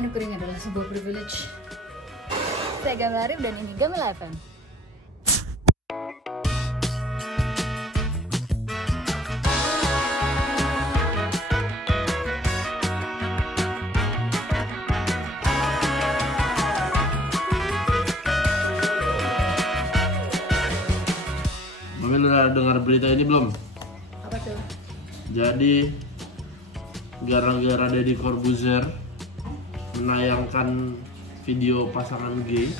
Honey pudding adalah sebuah privilege. Saya Gamil Arif dan ini Gamil FM. Gamil udah dengar berita ini belum? Apa tuh? Jadi gara-gara Deddy Corbuzier menayangkan video pasangan gay,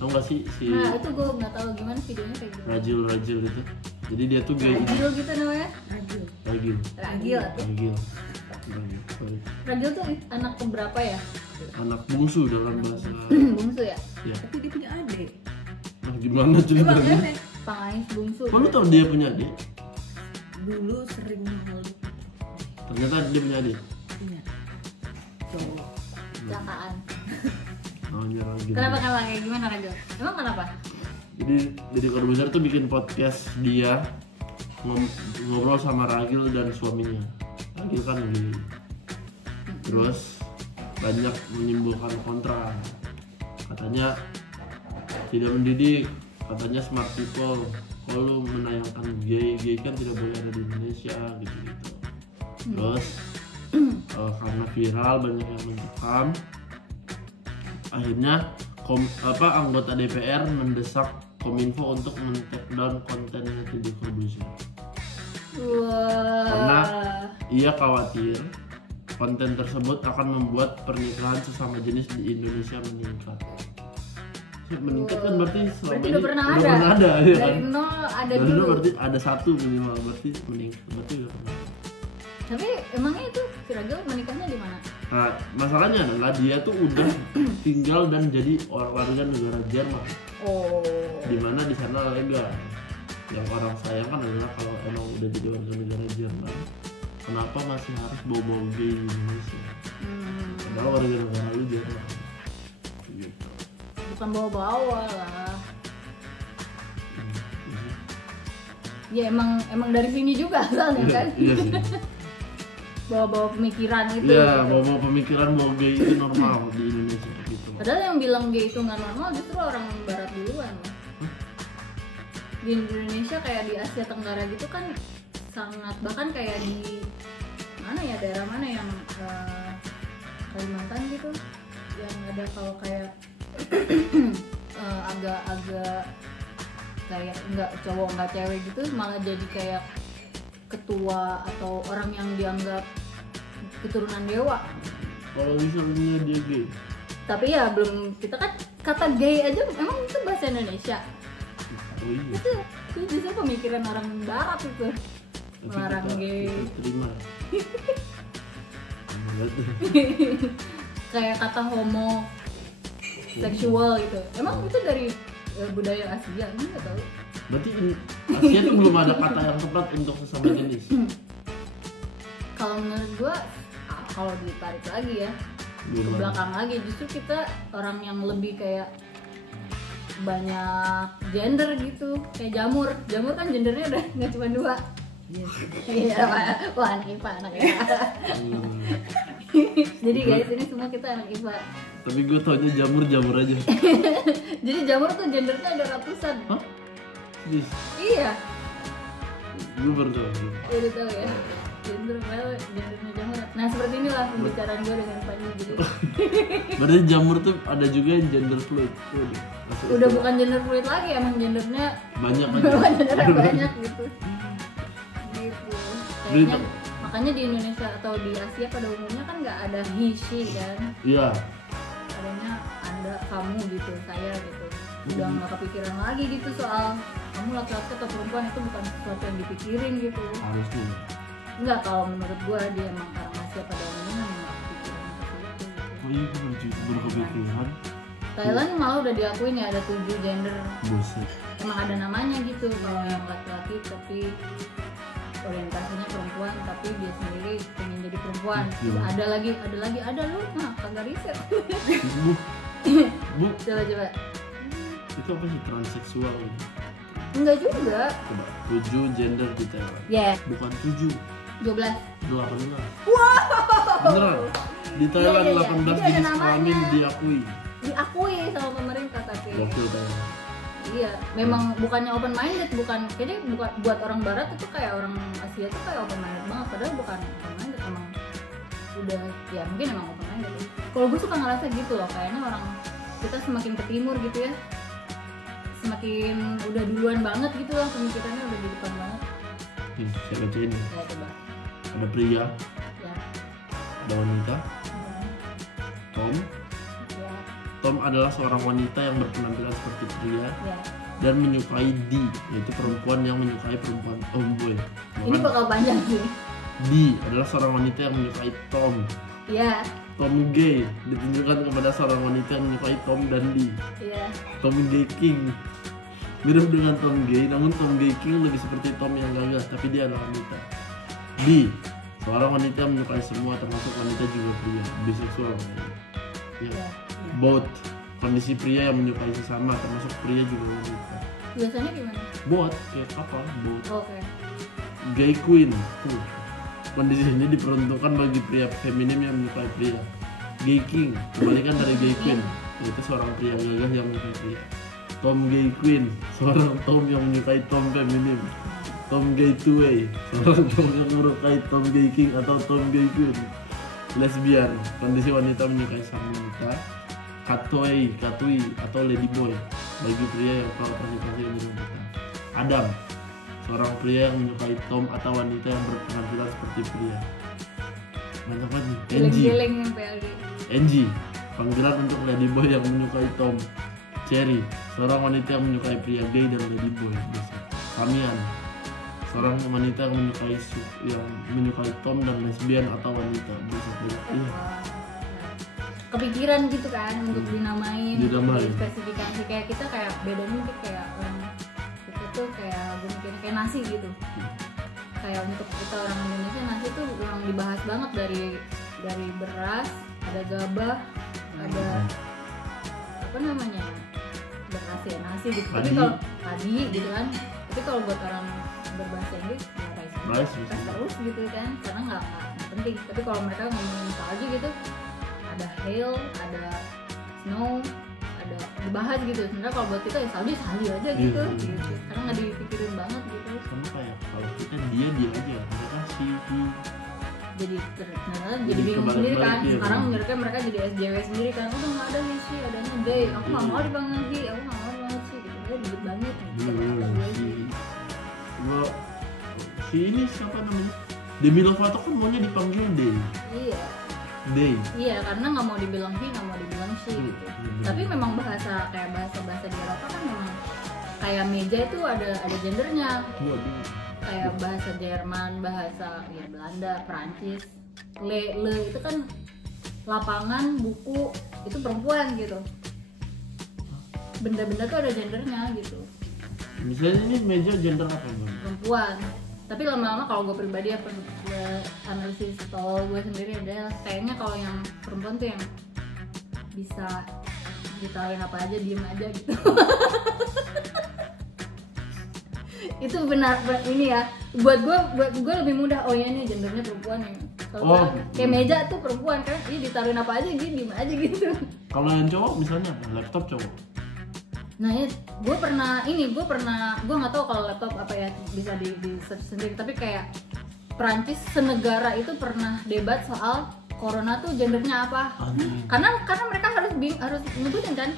tau gak sih si Nah itu gue nggak tahu gimana videonya kayak gimana. Ragil gitu. Jadi dia tuh gay. Ragil gitu namanya? Ragil. Sorry. Ragil tuh anak keberapa ya? Anak bungsu dalam bahasa. Bungsu ya? Ya. Tapi dia punya adik. Nah, gimana ceritanya? Pangais bungsu. Kok lu tau dia punya adik? Dulu sering nongol. Ternyata dia punya adik. Punya cowok. Kecelakaan. Namanya Ragil. Kenapa kayak gimana Ragil? Emang kenapa? Jadi Deddy Corbuzier tuh bikin podcast dia ngobrol sama Ragil dan suaminya. Ragil kan gay. Terus banyak menimbulkan kontra. Katanya tidak mendidik, katanya smart people. Kalau lu menayangkan gay kan tidak boleh ada di Indonesia gitu-gitu. Terus karena viral banyak yang mencekam, akhirnya anggota DPR mendesak Kominfo untuk men-take down kontennya Deddy Corbuzier. Wah. Karena ia khawatir konten tersebut akan membuat pernikahan sesama jenis di Indonesia meningkat. Meningkat kan berarti selama Berarti ini udah pernah ya Dari kan? nol ada Dari dulu. dulu berarti ada satu minimal, berarti meningkat, berarti udah pernah. Tapi emangnya itu si Ragil menikahnya di mana? Nah, masalahnya adalah dia tuh udah tinggal dan jadi warga negara Jerman. Oh. Dimana di sana legal. Yang orang sayangkan adalah kalau emang udah jadi warga negara Jerman, kenapa masih harus bawa-bawa gay di Indonesia? Padahal warga negara lu Jerman. Gitu. Bukan bawa-bawa lah. Ya emang dari sini juga asalnya kan. Iya sih. Bawa-bawa pemikiran itu. Iya, bawa-bawa pemikiran mau gay itu normal di Indonesia gitu. Padahal yang bilang gay itu nggak normal justru orang barat duluan loh. Di Indonesia kayak di Asia Tenggara gitu kan sangat, bahkan kayak di mana ya, daerah mana yang Kalimantan gitu yang ada kalau kayak agak-agak kayak nggak cowok nggak cewek gitu malah jadi kayak ketua atau orang yang dianggap keturunan dewa. Kalau misalnya dia gay, Tapi ya belum, kita kan kata gay aja emang itu bahasa Indonesia. oh iya. Itu justru pemikiran orang barat itu. Tapi Melarang gay. kita terima. Kayak kata homo seksual gitu. Emang itu dari budaya Asia, enggak tahu. Berarti Asia tuh belum ada kata yang tepat untuk sesama jenis. Kalau menurut gua kalau ditarik lagi ya ke Belum ada. belakang lagi, justru kita orang yang lebih kayak banyak gender gitu, kayak jamur kan gendernya udah nggak cuma 2. Iya, wah anak IPA. Jadi guys, ini semua kita anak IPA. Tapi gue taunya jamur aja. Jadi jamur tuh gendernya ada ratusan. Hah? Serius? Iya, Gue baru tau. udah tahu ya. Gendernya jamur. Nah seperti inilah pembicaraan gue dengan Panji. Jadi Berarti jamur tuh ada juga yang gender fluid. udah bukan gender fluid lagi, emang gendernya Banyak aja. gendernya banyak gitu. Gitu. Kayaknya Berita. makanya di Indonesia atau di Asia pada umumnya kan nggak ada he she kan, Iya. adanya anda, kamu gitu, saya gitu. Udah nggak kepikiran lagi gitu soal kamu laki-laki atau perempuan, itu bukan sesuatu yang dipikirin gitu. Harusnya. Enggak, kalau menurut gua dia emang orang Asia pada umumnya emang nggak kepikiran ke situ gitu. Oh iya, gue baru kepikiran. Thailand malah udah diakuin ya ada 7 gender, Buset. emang ada namanya gitu. Kalau yang laki-laki tapi orientasinya perempuan tapi dia sendiri pengen jadi perempuan. Terus ada lu mah kagak riset. Bu, coba itu apa sih transseksual gitu? enggak juga. Coba 7 gender di Thailand. Ya, Bukan 7, 12. 18. Wow. Beneran? Di Thailand Iya. 18 Jadi ada jenis namanya. kelamin diakui. sama pemerintah tapi Gokil Thailand. iya memang bukannya open minded, bukan kayaknya bukan buat orang barat itu kayak orang Asia tuh kayak open minded banget, padahal bukan open minded, emang udah ya mungkin emang open minded ya. Kalau gue suka ngerasa gitu loh, kayaknya orang kita semakin ke timur gitu ya, semakin udah duluan banget gitu loh, pemikirannya udah di depan banget. Saya bacain. Ya coba Ada pria, ya. ada wanita. Tom. Ya, Tom adalah seorang wanita yang berpenampilan seperti pria ya. dan menyukai D, yaitu perempuan yang menyukai perempuan tomboy. Ini bakal panjang sih. D adalah seorang wanita yang menyukai Tom. Iya, Tom gay ditunjukkan kepada seorang wanita yang menyukai Tom dan D. iya. Tom Gay King mirip dengan Tom Gay, namun Tom Gay King lebih seperti Tom yang gagah, tapi dia adalah wanita. D, seorang wanita yang menyukai semua, termasuk wanita juga pria, biseksual. Ya. Ya. Both, kondisi pria yang menyukai sesama, termasuk pria juga wanita. Biasanya gimana? Both, kayak kapal, both. Oke. Gay Queen, kondisi ini diperuntukkan bagi pria feminim yang menyukai pria. Gay King, kebalikan dari Gay Queen, yaitu seorang pria gagah yang menyukai pria. Tom Gay Queen, seorang Tom yang menyukai Tom feminim. Tom Gay Two-Way, seorang Tom yang menyukai Tom Gay King atau Tom Gay Queen. Lesbian, kondisi wanita menyukai sang wanita. Katoi, atau ladyboy, bagi pria yang telah ternikasi dengan wanita. Adam, seorang pria yang menyukai Tom atau wanita yang berpenampilan seperti pria. Banyak banget nih. Giling-giling yang PLG. Angie, panggilan untuk ladyboy yang menyukai Tom. Cherry, seorang wanita yang menyukai pria gay dan ladyboy. Kamian, seorang wanita yang menyukai Tom dan lesbian atau wanita. Iya. Kepikiran gitu kan untuk dinamain, Dinamain. spesifikasi kayak kita kayak bedanya mungkin kayak orang itu tuh kayak gue mikir kayak nasi gitu. Kayak untuk kita orang Indonesia nasi tuh yang dibahas banget dari beras, ada gabah, ada apa namanya beras ya nasi gitu. Tapi Padi. kalau padi gitu kan. Tapi kalau buat orang berbahasa Inggris ya Rice, rice terus gitu kan, karena nggak penting. Tapi kalau mereka ngomongin salju gitu, ada hail, ada snow, ada dibahas gitu. Sebenarnya kalau buat kita ya salju aja gitu, Iya. gitu. Karena nggak dipikirin banget gitu. Sama kayak kalau kita dia aja, mereka si. Jadi ternyata Jadi jadi bingung kebalik-balik, sendiri kan. iya, Sekarang bener. mereka jadi SJW sendiri kan. Udah nggak ada nih sih, adanya gay. Aku nggak mau dipanggil gay, aku nggak mau dipanggil sih. Gitu dia ribet banget. Gitu. Kata gue sih. Si ini siapa namanya? Demi Lovato kan maunya dipanggil Day. Iya. Day. Iya, karena nggak mau dibilang he, nggak mau dibilang she gitu. Tapi memang bahasa di Eropa kan memang kayak meja itu ada gendernya. Waduh. Kayak bahasa Jerman, bahasa ya Belanda, Perancis. Le itu kan lapangan, buku itu perempuan gitu. Benda-benda tuh ada gendernya gitu. Misalnya ini meja gender apa bang? Perempuan. Tapi lama-lama kalau gue pribadi apa analisis kalau gue sendiri adalah kayaknya kalau yang perempuan tuh yang bisa ditawarin apa aja, diem aja gitu. Itu benar ini ya, buat gue lebih mudah. Oh ya ini gendernya perempuan ya. Kalau kayak meja tuh perempuan kan, dia ditaruhin apa aja dia diem aja gitu. Kalau yang cowok misalnya apa? Laptop cowok. Nah ya, gue nggak tahu kalau laptop apa ya bisa di search sendiri. Tapi kayak Perancis senegara itu pernah debat soal corona tuh gendernya apa. Karena mereka harus nyebutin kan,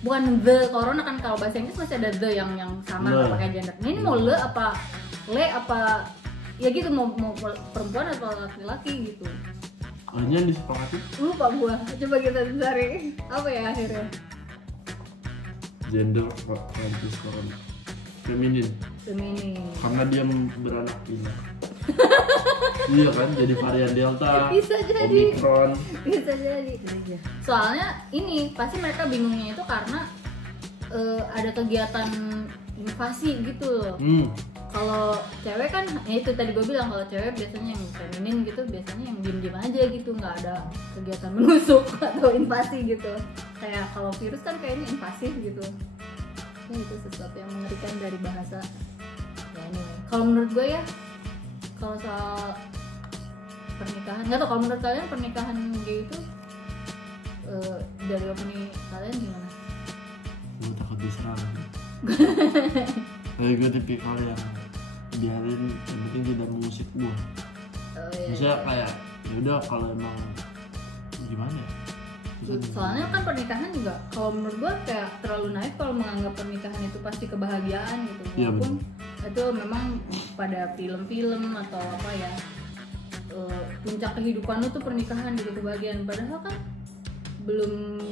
bukan the corona kan. Kalau bahasa Inggris masih ada the yang sama nggak pakai gender. Nah ini mau le apa ya gitu, mau perempuan atau laki-laki gitu. Akhirnya disepakati Lupa gua. Coba kita cari apa ya akhirnya. gender Perancis corona feminin karena dia beranak pinak. Iya kan, jadi varian delta, Bisa jadi. omikron. Bisa jadi. Soalnya ini pasti mereka bingungnya itu karena ada kegiatan invasi gitu loh. Kalau cewek kan, ya itu tadi gue bilang, kalau cewek biasanya yang feminin gitu, biasanya yang diem-diem aja gitu, nggak ada kegiatan menusuk atau invasi gitu. Kayak kalau virus kan kayaknya invasif gitu. Ya itu sesuatu yang mengerikan dari bahasa. Ya anyway. Kalau menurut gue ya, kalau soal pernikahan, nggak tau kalau menurut kalian pernikahan gay itu dari opini kalian gimana? Gue takut diserang. Kayak gue tipikal yang biarin yang penting tidak mengusik gue. Misalnya kayak ya udah kalau emang gimana ya? Soalnya kan pernikahan juga kalau menurut gue kayak terlalu naif kalau menganggap pernikahan itu pasti kebahagiaan gitu. Iya, Walaupun itu memang pada film-film atau apa ya puncak kehidupan lu tuh pernikahan gitu, kebahagiaan. Padahal kan belum,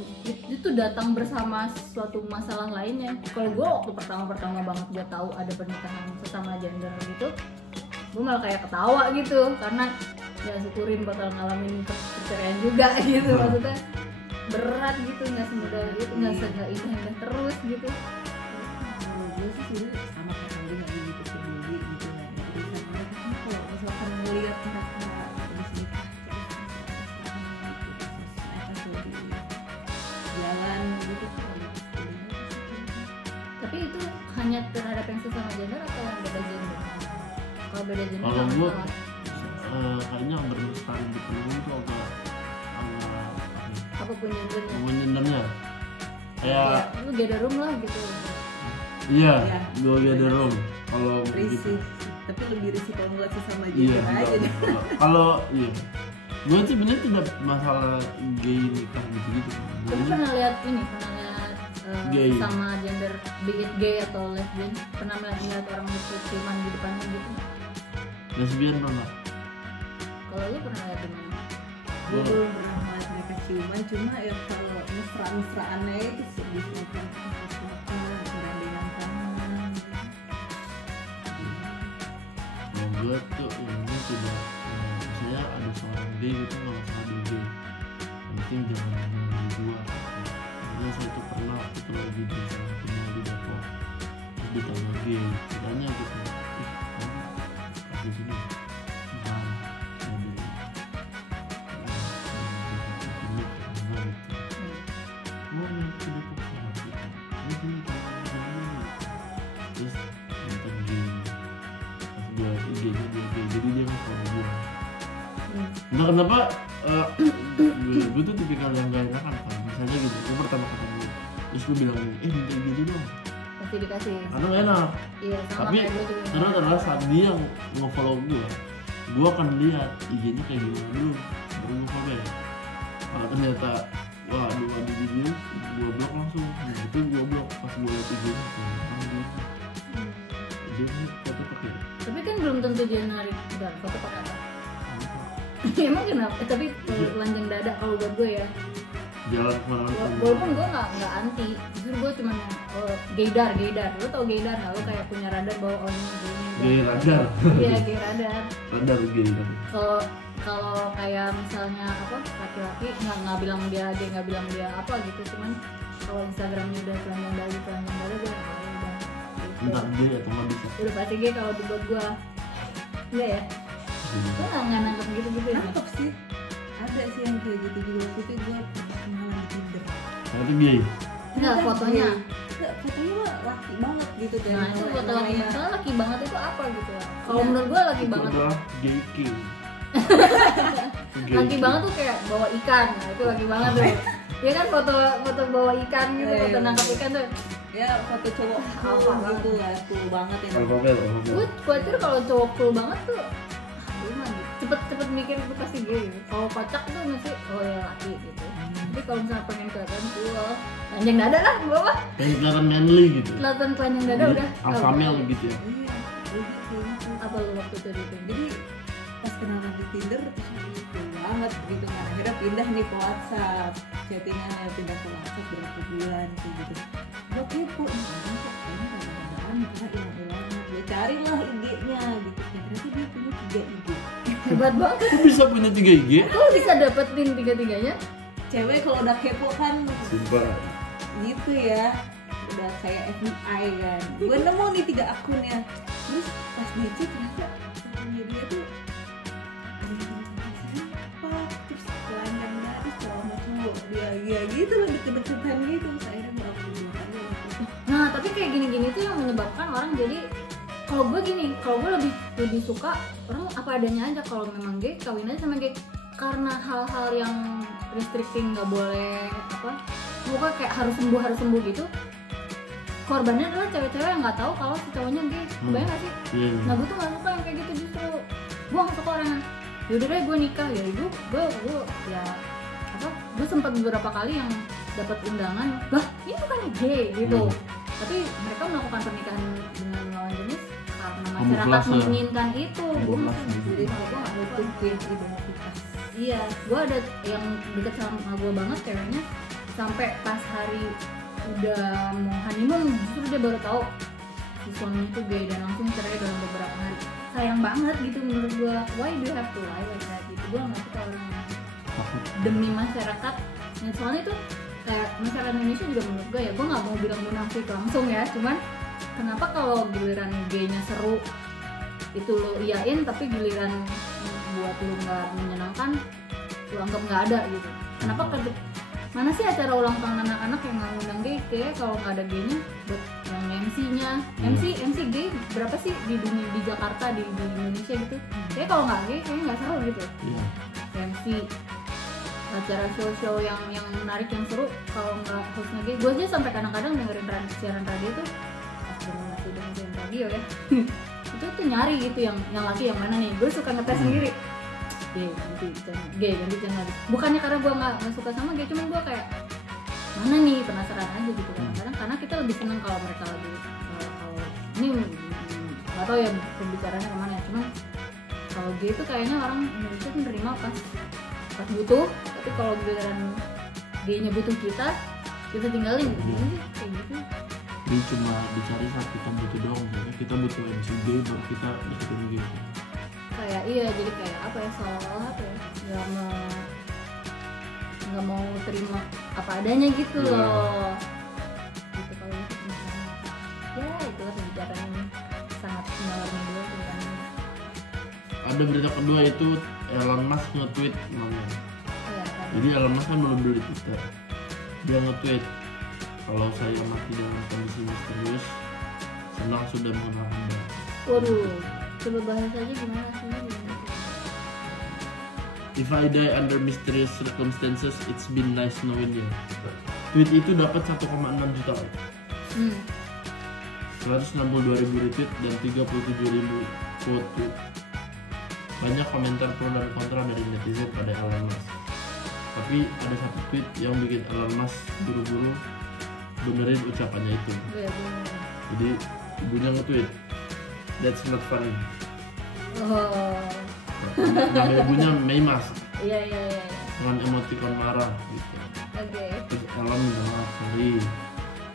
itu datang bersama suatu masalah lainnya. Kalau gue waktu pertama banget gue tahu ada pernikahan sesama gender gitu, gue malah kayak ketawa gitu karena ya syukurin bakal ngalamin perceraian juga gitu. Maksudnya berat gitu, nggak semudah itu, nggak indah terus gitu. Kalau gue sih sebenarnya sama kayak tadi nggak gitu sendiri gitu ya. Jadi mereka kan kalau misalkan melihat mereka habis nikah terus mereka jalan gitu kan. Tapi itu hanya terhadap yang sesama gender atau yang beda gender? Kalau beda gender Kalau nggak gue masalah. kayaknya bermesraan di pemilu itu agak Apapun gendernya. gendernya kayak Lu gather room lah gitu. iya Iya. gue gather room kalau Risih, gitu. tapi lebih risih kalau ngeliat sesama Iya, gender aja deh. kalau iya gue sih bener tidak masalah gay nikah gitu-gitu. Tapi pernah lihat Gay. sama gender, be it gay atau lesbian, pernah melihat orang itu ciuman di depannya gitu? lesbian pernah. Kalau lu pernah lihat di mana? Gue belum pernah ngeliat mereka ciuman, cuma ya kalau mesra-mesraannya itu sedih kan gandengan tangan. Yang gue tuh ini tidak misalnya ada seorang gay gitu nggak masalah dia gay, yang penting jangan mengganggu gue. Karena saya tuh pernah waktu itu lagi di salah satunya di Depok, terus ditanya gay, ditanya gitu, ih kamu ada sini bukan jadi mau yang ke Depok sama kita ini sini kamu terus nonton gay pas dia IG-nya dia gay jadi dia nge-follow gue. Entah kenapa gue tuh tipikal yang gak enakan kan. Misalnya gitu, gue pertama ketemu terus gue bilang minta gitu dong Pasti dikasih. karena gak enak. Iya, sama Tapi kayak gue juga. terus adalah saat dia nge-follow gue akan lihat IG-nya kayak gimana dulu baru gue follow ya. Kalau ternyata wah aduh gitu gue blok langsung. Nah itu gue blok pas gue liat IG-nya dia foto pakai Tapi kan belum tentu dia narik dan foto pakai apa? Emang kenapa? Tapi kalau telanjang dada kalau buat gue ya, jalan kemana-mana. walaupun gue nggak anti, justru gue cuma gaydar. Lo tau gaydar nggak? Lo kayak punya radar bahwa oh ini Gay radar. Iya, gay radar. Radar gay kan. Kalau kayak misalnya apa laki-laki nggak bilang dia gay, nggak bilang dia apa gitu, cuman kalau Instagramnya udah telanjang dada gue udah gitu. Entah gay atau nggak bisa. Udah pasti gay kalau dibuat gue. Iya ya. Lo nggak nangkep gitu ya? Nangkep sih, ada sih yang kayak gitu juga. Waktu itu gue pernah kenalan di Tinder. Ternyata gay. Enggak, fotonya. Enggak, fotonya mah laki banget gitu kan. Nah itu foto laki, Namanya- misalnya laki banget itu apa gitu lah. Kalau menurut gue laki Itu banget, adalah gay king. laki banget tuh kayak bawa ikan. Nah itu laki banget tuh. Dia kan foto bawa ikan gitu, Iya, foto iya. nangkap ikan tuh. Ya foto cowok Alpha cool banget. gitu lah, cool banget ya. Alfabel. Gue khawatir kalau cowok cool banget tuh dia mah gitu. cepet mikir itu pasti gay gitu. Kalau kocak tuh masih oh ya laki gitu. Tapi kalau misalnya pengen kelihatan cool, telanjang dada lah gue mah. Kayak kelihatan manly gitu. Kelihatan telanjang dada udah. Alpha male gitu ya. Iya, begitu. Apa lu waktu itu gitu? Jadi pas kenalan di Tinder terus cool banget gitu kan. Akhirnya pindah nih ke WhatsApp, chattingannya pindah ke WhatsApp berapa bulan kayak gitu. Gue kepo, kayaknya kadang-kadang karena hilang-hilangan. Gue carilah IG-nya gitu. Ternyata dia punya 3 IG. Hebat banget. Kok bisa punya 3 IG? Kok bisa dapetin tiga-tiganya? Cewek kalau udah kepo kan Sumpah. gitu ya, udah kayak FBI kan. Gue nemu nih 3 akunnya. Terus pas dicek ternyata akunnya dia tuh ada yang apa, terus telanjang dari sama cowok dia gitu loh, deket-deketan gitu. Terus akhirnya mau aku bilang Nah, tapi kayak gini-gini tuh yang menyebabkan orang jadi kalau gue gini, kalau gue lebih suka orang apa adanya aja. Kalau memang gay, kawin aja sama gay. Karena hal-hal yang restricting, nggak boleh apa, pokoknya kayak harus sembuh gitu. Korbannya adalah cewek-cewek yang nggak tahu kalau si cowoknya gay. Kebayang nggak sih? Iya. Nah gue tuh nggak suka yang kayak gitu, justru gue nggak suka orang yang yaudah deh gue nikah ya, gue ya apa, gue sempat beberapa kali yang dapat undangan, bah ini bukan gay gitu, tapi mereka melakukan pernikahan dengan lawan jenis karena masyarakat Kamuflase. menginginkan itu. Gue Kamuflase. jadi kalau gue nggak butuh gay identitas. Iya, gue ada yang deket sama gue banget ceweknya, sampai pas hari udah mau honeymoon justru dia baru tahu si suaminya tuh gay dan langsung cerai dalam beberapa hari. Sayang banget gitu menurut gue. Why do you have to lie like that gitu? Gue nggak suka orang yang demi masyarakat. Ya, soalnya itu kayak masyarakat Indonesia juga menurut gue ya, gue nggak mau bilang munafik langsung ya, cuman kenapa kalau giliran gaynya seru itu lo iyain, tapi giliran buat lo nggak menyenangkan lo anggap nggak ada gitu. Kenapa mana sih acara ulang tahun anak-anak yang nggak ngundang gay? Kayak kalau nggak ada gaynya, buat yang MC-nya, MC gay berapa sih di dunia, di Jakarta, di Indonesia gitu? Kayak kalau nggak gay kayaknya nggak seru gitu. MC acara show yang menarik, yang seru, kalau nggak hostnya gay. Gue aja sampai kadang-kadang dengerin siaran radio tuh, masih dengerin radio ya. itu tuh nyari gitu yang laki yang mana nih. Gue suka ngetes sendiri. Gay ganti channel. Bukannya karena gue nggak suka sama gay, cuman gue kayak mana nih, penasaran aja gitu kadang-kadang, karena kita lebih seneng kalau mereka lagi kalau ini nggak tahu ya pembicaraannya kemana ya, cuman kalau gay itu kayaknya orang Indonesia tuh nerima pas butuh, tapi kalau giliran gaynya butuh kita tinggalin gitu sih, kayak gitu. Jadi cuma dicari saat kita butuh doang, jadi kita butuh MC gay baru kita deketin gay. Kayak iya, jadi kayak apa ya, seolah-olah apa ya, nggak mau terima apa adanya gitu loh. Gitu kalau gitu. Ya itu lah pembicaraan ini sangat mengalami media tentang. Ada berita kedua itu Elon Musk nge-tweet namanya. Jadi Elon Musk kan belum beli Twitter. Dia nge-tweet, kalau saya mati dalam kondisi misterius, senang sudah mengenal Anda. Waduh, coba bahas aja gimana sih? If I die under mysterious circumstances, it's been nice knowing you. Tweet itu dapat 1,6 juta like, 162.000 retweet dan 37.000 quote tweet. Banyak komentar pro dan kontra dari netizen pada Elon Musk. Tapi ada satu tweet yang bikin Elon Musk buru-buru benerin ucapannya itu. Jadi ibunya nge-tweet, "That's not funny." Oh. Nama ibunya May Musk. Iya. Dengan emoticon marah gitu. Oke. Terus Elon bilang, "Sorry,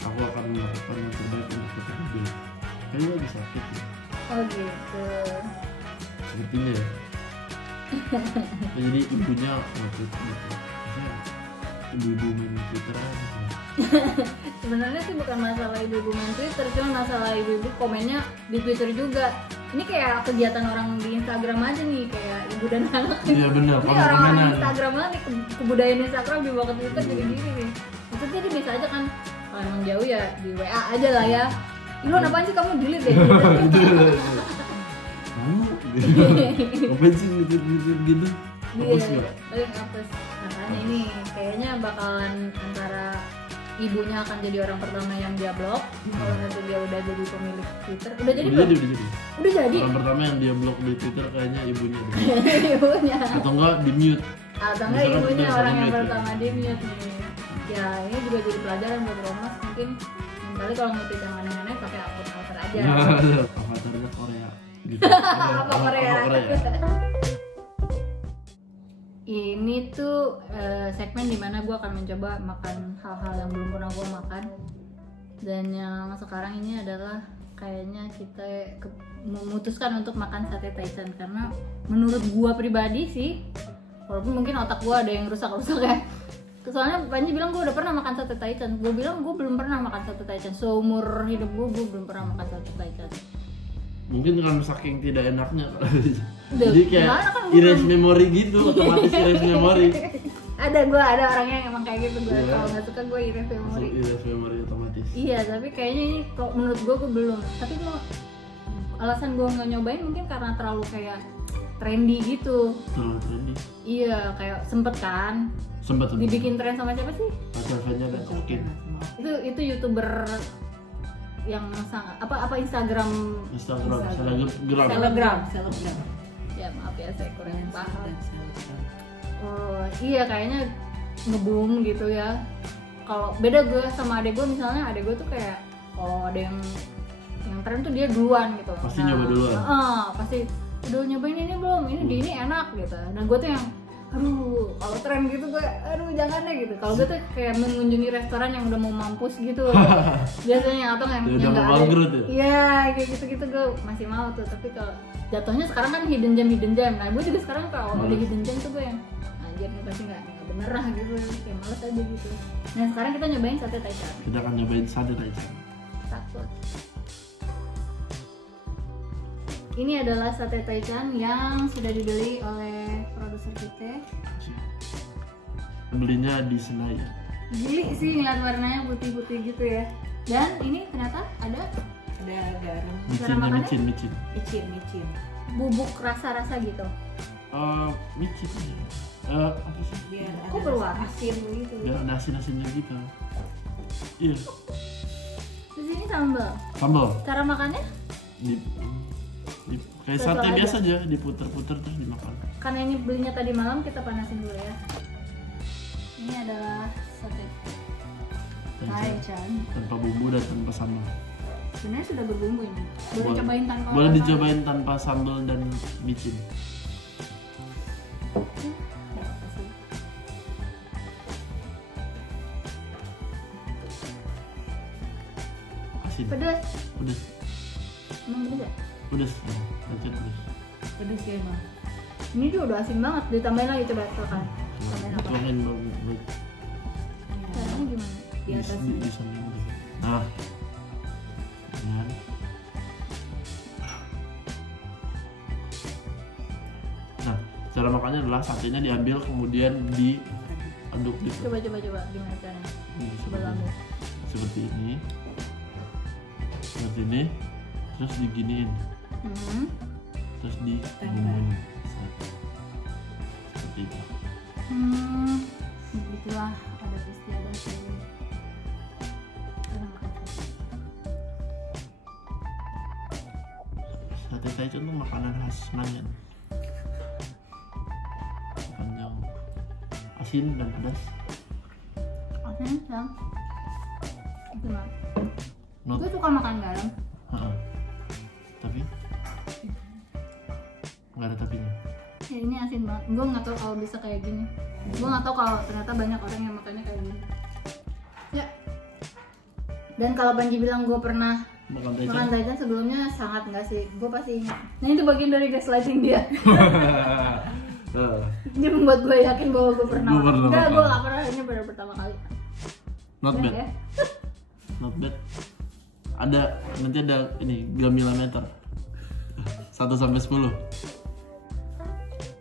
aku akan melakukan yang terbaik untuk kita berdua." Kayaknya lagi sakit ya. Oh gitu. Sepertinya ya. Jadi ibunya nge-tweet gitu. Maksudnya ibu-ibu main Twitter aja. Sebenarnya sih bukan masalah ibu-ibu main Twitter, cuma masalah ibu-ibu komennya di Twitter juga. Ini kayak kegiatan orang di Instagram aja nih, kayak ibu dan anak. Iya benar, Ini orang-orang Instagram banget nih, kebudayaan Instagram dibawa ke Twitter jadi gini nih. Maksudnya dia bisa aja kan, kalau emang jauh ya di WA aja lah ya. Ih, apaan sih kamu delete deh gitu. Kamu ngapain sih gitu gitu? Hapus Iya, nggak? paling hapus. Makanya ini kayaknya bakalan antara ibunya akan jadi orang pertama yang dia blok. Kalau nanti dia udah jadi pemilik Twitter, udah jadi belum? Udah jadi. Orang pertama yang dia blok di Twitter kayaknya ibunya deh. Ibunya. Atau enggak di mute. Atau enggak Misalkan ibunya Twitter orang yang mute ya. pertama di mute nih. Ya ini juga jadi pelajaran buat Romas, mungkin kali kalau nge-tweet yang aneh-aneh pakai akun alter aja. Avatarnya Korea gitu. Apa Korea? Ini tuh segmen dimana gue akan mencoba makan hal-hal yang belum pernah gue makan. Dan yang sekarang ini adalah kayaknya kita memutuskan untuk makan sate Taichan. Karena menurut gue pribadi sih, walaupun mungkin otak gue ada yang rusak-rusak ya, soalnya Panji bilang gue udah pernah makan sate Taichan, gue bilang gue belum pernah makan sate Taichan. Seumur hidup gue belum pernah makan sate Taichan. Mungkin kan saking tidak enaknya. Duh, Jadi kayak kan erase memory gitu, otomatis erase memory. ada orang yang emang kayak gitu, gue kalau nggak suka gue erase memory. Erase memory otomatis. Iya, tapi kayaknya ini kalau menurut gue belum. Tapi alasan gue nggak nyobain mungkin karena terlalu kayak trendy gitu. Terlalu trendy. Iya, kayak sempet kan Sempet dibikin tren sama siapa sih? Pacar-pacarnya dan oke. Itu YouTuber yang sangat apa Instagram Instagram. Selebgram. ya maaf ya saya kurang paham. Dan selebgram. Oh iya kayaknya nge-boom gitu ya. Kalau beda gue sama adek gue, misalnya adek gue tuh kayak kalau ada yang tren tuh dia duluan gitu. Pasti nyoba duluan. Pasti udah nyobain ini belum, ini enak gitu. Dan gue tuh yang aduh kalau tren gitu gue aduh jangan deh gitu. Kalau gue tuh kayak mengunjungi restoran yang udah mau mampus gitu biasanya, atau yang udah nggak mau bangkrut ya? Iya kayak gitu gue masih mau tuh. Tapi kalau jatuhnya sekarang kan hidden gem. Nah gue juga sekarang kalau udah hidden gem tuh gue yang anjir nih pasti nggak bener lah gitu, kayak males aja gitu. Nah sekarang kita nyobain sate taichan. Kita akan nyobain sate taichan. Takut. Ini adalah sate taichan yang sudah dibeli oleh produser kita. Belinya di Senayan. Gili sih ngeliat warnanya putih-putih gitu ya. Dan ini ternyata ada garam, micin. bubuk rasa-rasa gitu. Micin apa sih? Biar Kok ada berwarna? asin gitu. Biar ada asin-asinnya gitu. Iya. Terus ini sambal. Cara makannya? Kayak Satu sate aja. biasa aja, diputer-puter terus dimakan. Karena ini belinya tadi malam, kita panasin dulu ya. Ini adalah sate taichan. Tanpa bumbu dan tanpa sambal. Sebenarnya sudah berbumbu ini. Boleh cobain tanpa Boleh sambal. dicobain tanpa sambal dan micin. Nggak apa sih. Asin. Pedas. Pedas. Emang pedas ya? Pedas. Taichan pedas. Pedes ya emang. Ini tuh udah asin banget. Ditambahin lagi coba silakan. Tambahin apa? Tuangin banget. Caranya gimana? Di atas Di samping. Nah. Kan. Nah, cara makannya adalah satenya diambil kemudian diaduk gitu. Coba gimana caranya? Coba Seperti, ambil. seperti ini. Seperti ini. Terus diginiin. Terus diginiin. Seperti itu. Begitulah ada istiadat ini. Sate taichan itu makanan khas Senayan. Makanan yang asin dan pedas. Asin sam. Gimana? Not, Gue suka makan garam. tapi nggak ada tapinya. Ya ini asin banget. Gue nggak tahu kalau bisa kayak gini. Gue nggak tahu kalau ternyata banyak orang yang makannya kayak gini. Ya. Dan kalau Panji bilang gue pernah Makan makan taichan. taichan sebelumnya, sangat nggak sih. Gue pasti ingat. Nah itu bagian dari gaslighting dia. Dia membuat gue yakin bahwa gue pernah. Gua pernah Enggak, makan. gue nggak pernah. Ini baru pertama kali. Not Enak bad, ya? not bad. Ada nanti ada ini gamilameter 1 sampai 10.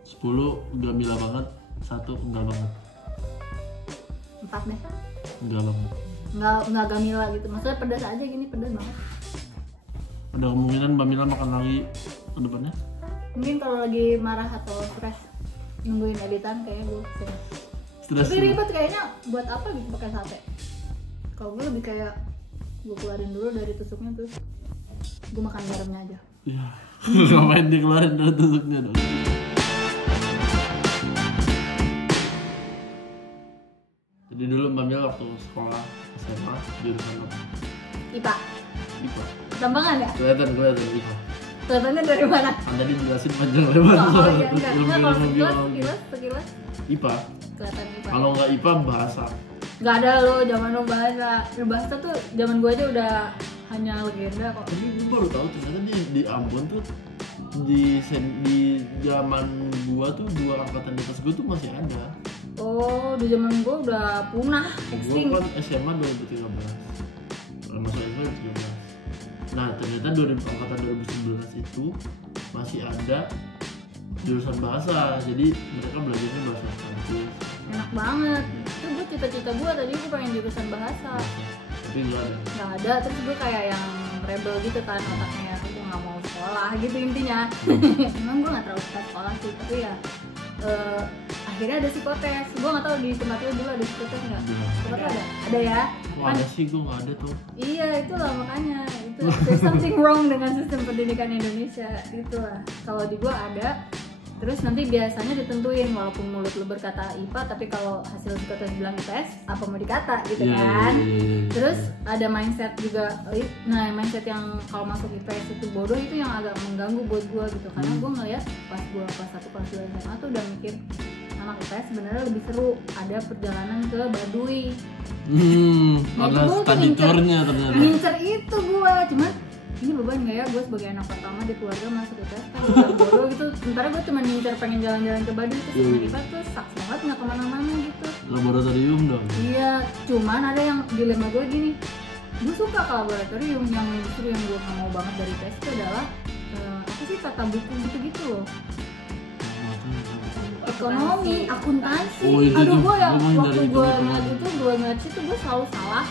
10 gamila banget, 1 enggak banget. 4 deh. Enggak banget. Nggak gamila gitu. Maksudnya pedas aja gini, pedas banget. Ada kemungkinan Mbak Mila makan lagi ke depannya? Mungkin kalau lagi marah atau stres nungguin editan kayaknya gue sering. Stres Tapi juga. ribet kayaknya, buat apa gitu pakai sate? Kalau gue lebih kayak gue keluarin dulu dari tusuknya terus gue makan garamnya aja. Iya. Ngapain dikeluarin dari tusuknya dong? Jadi dulu Mbak Mila waktu sekolah SMA jurusan apa? IPA, IPA. tambangan ya? Kelihatan IPA. Kelihatannya dari mana? Kan tadi jelasin panjang lebar Oh soal iya, enggak. ilmu Kalau biologi. sekilas IPA. kelihatan IPA. Kalau nggak IPA bahasa. Nggak ada lo zaman lo bahasa. Bahasa tuh zaman gue aja udah hanya legenda kok. Tapi gue baru tahu ternyata di Ambon tuh di zaman gua tuh 2 angkatan di atas gua tuh masih ada. Oh, di zaman gue udah punah, Gua extinct. kan SMA 2013. Masuk SMA 2013. Nah, ternyata angkatan 2011 itu masih ada jurusan bahasa. Jadi mereka belajarnya bahasa Prancis. Enak banget. Itu gue cita-cita gue tadi gue pengen jurusan bahasa. Tapi nggak ada. Nggak ada, terus gue kayak yang rebel gitu kan otaknya. Gue nggak mau sekolah gitu intinya. Emang gue nggak terlalu suka sekolah sih, tapi ya akhirnya ada psikotes. Gue nggak tahu di tempat lu dulu ada psikotes nggak? Tempat lu ada ya? Wah, ada sih, gue nggak ada tuh. Iya, itulah makanya itu there's something wrong dengan sistem pendidikan Indonesia itulah. Kalau di gua ada, terus nanti biasanya ditentuin walaupun mulut lu berkata IPA, tapi kalau hasil psikotes bilang IPS, apa mau dikata gitu kan? Terus ada mindset juga, nah mindset yang kalau masuk IPS itu bodoh itu yang agak mengganggu buat gua gitu, karena gua ngeliat pas gua kelas 1 kelas 2 SMA tuh udah mikir anak IPS sebenarnya lebih seru, ada perjalanan ke Baduy. Ada study tournya ternyata. Ngincer itu gue, cuman ini beban nggak ya gue sebagai anak pertama di keluarga masuk IPS kan udah bodoh gitu. Sementara gue cuma ngincer pengen jalan-jalan ke Baduy, terus sama IPS tuh saks banget nggak kemana-mana gitu. Laboratorium dong. Iya, cuman ada yang dilema gue gini, gue suka ke laboratorium, yang justru yang gue nggak mau banget dari IPS itu adalah apa sih tata buku gitu-gitu loh. Ekonomi, akuntansi. Aduh, gue ya waktu gue ngeliat itu gue selalu salah,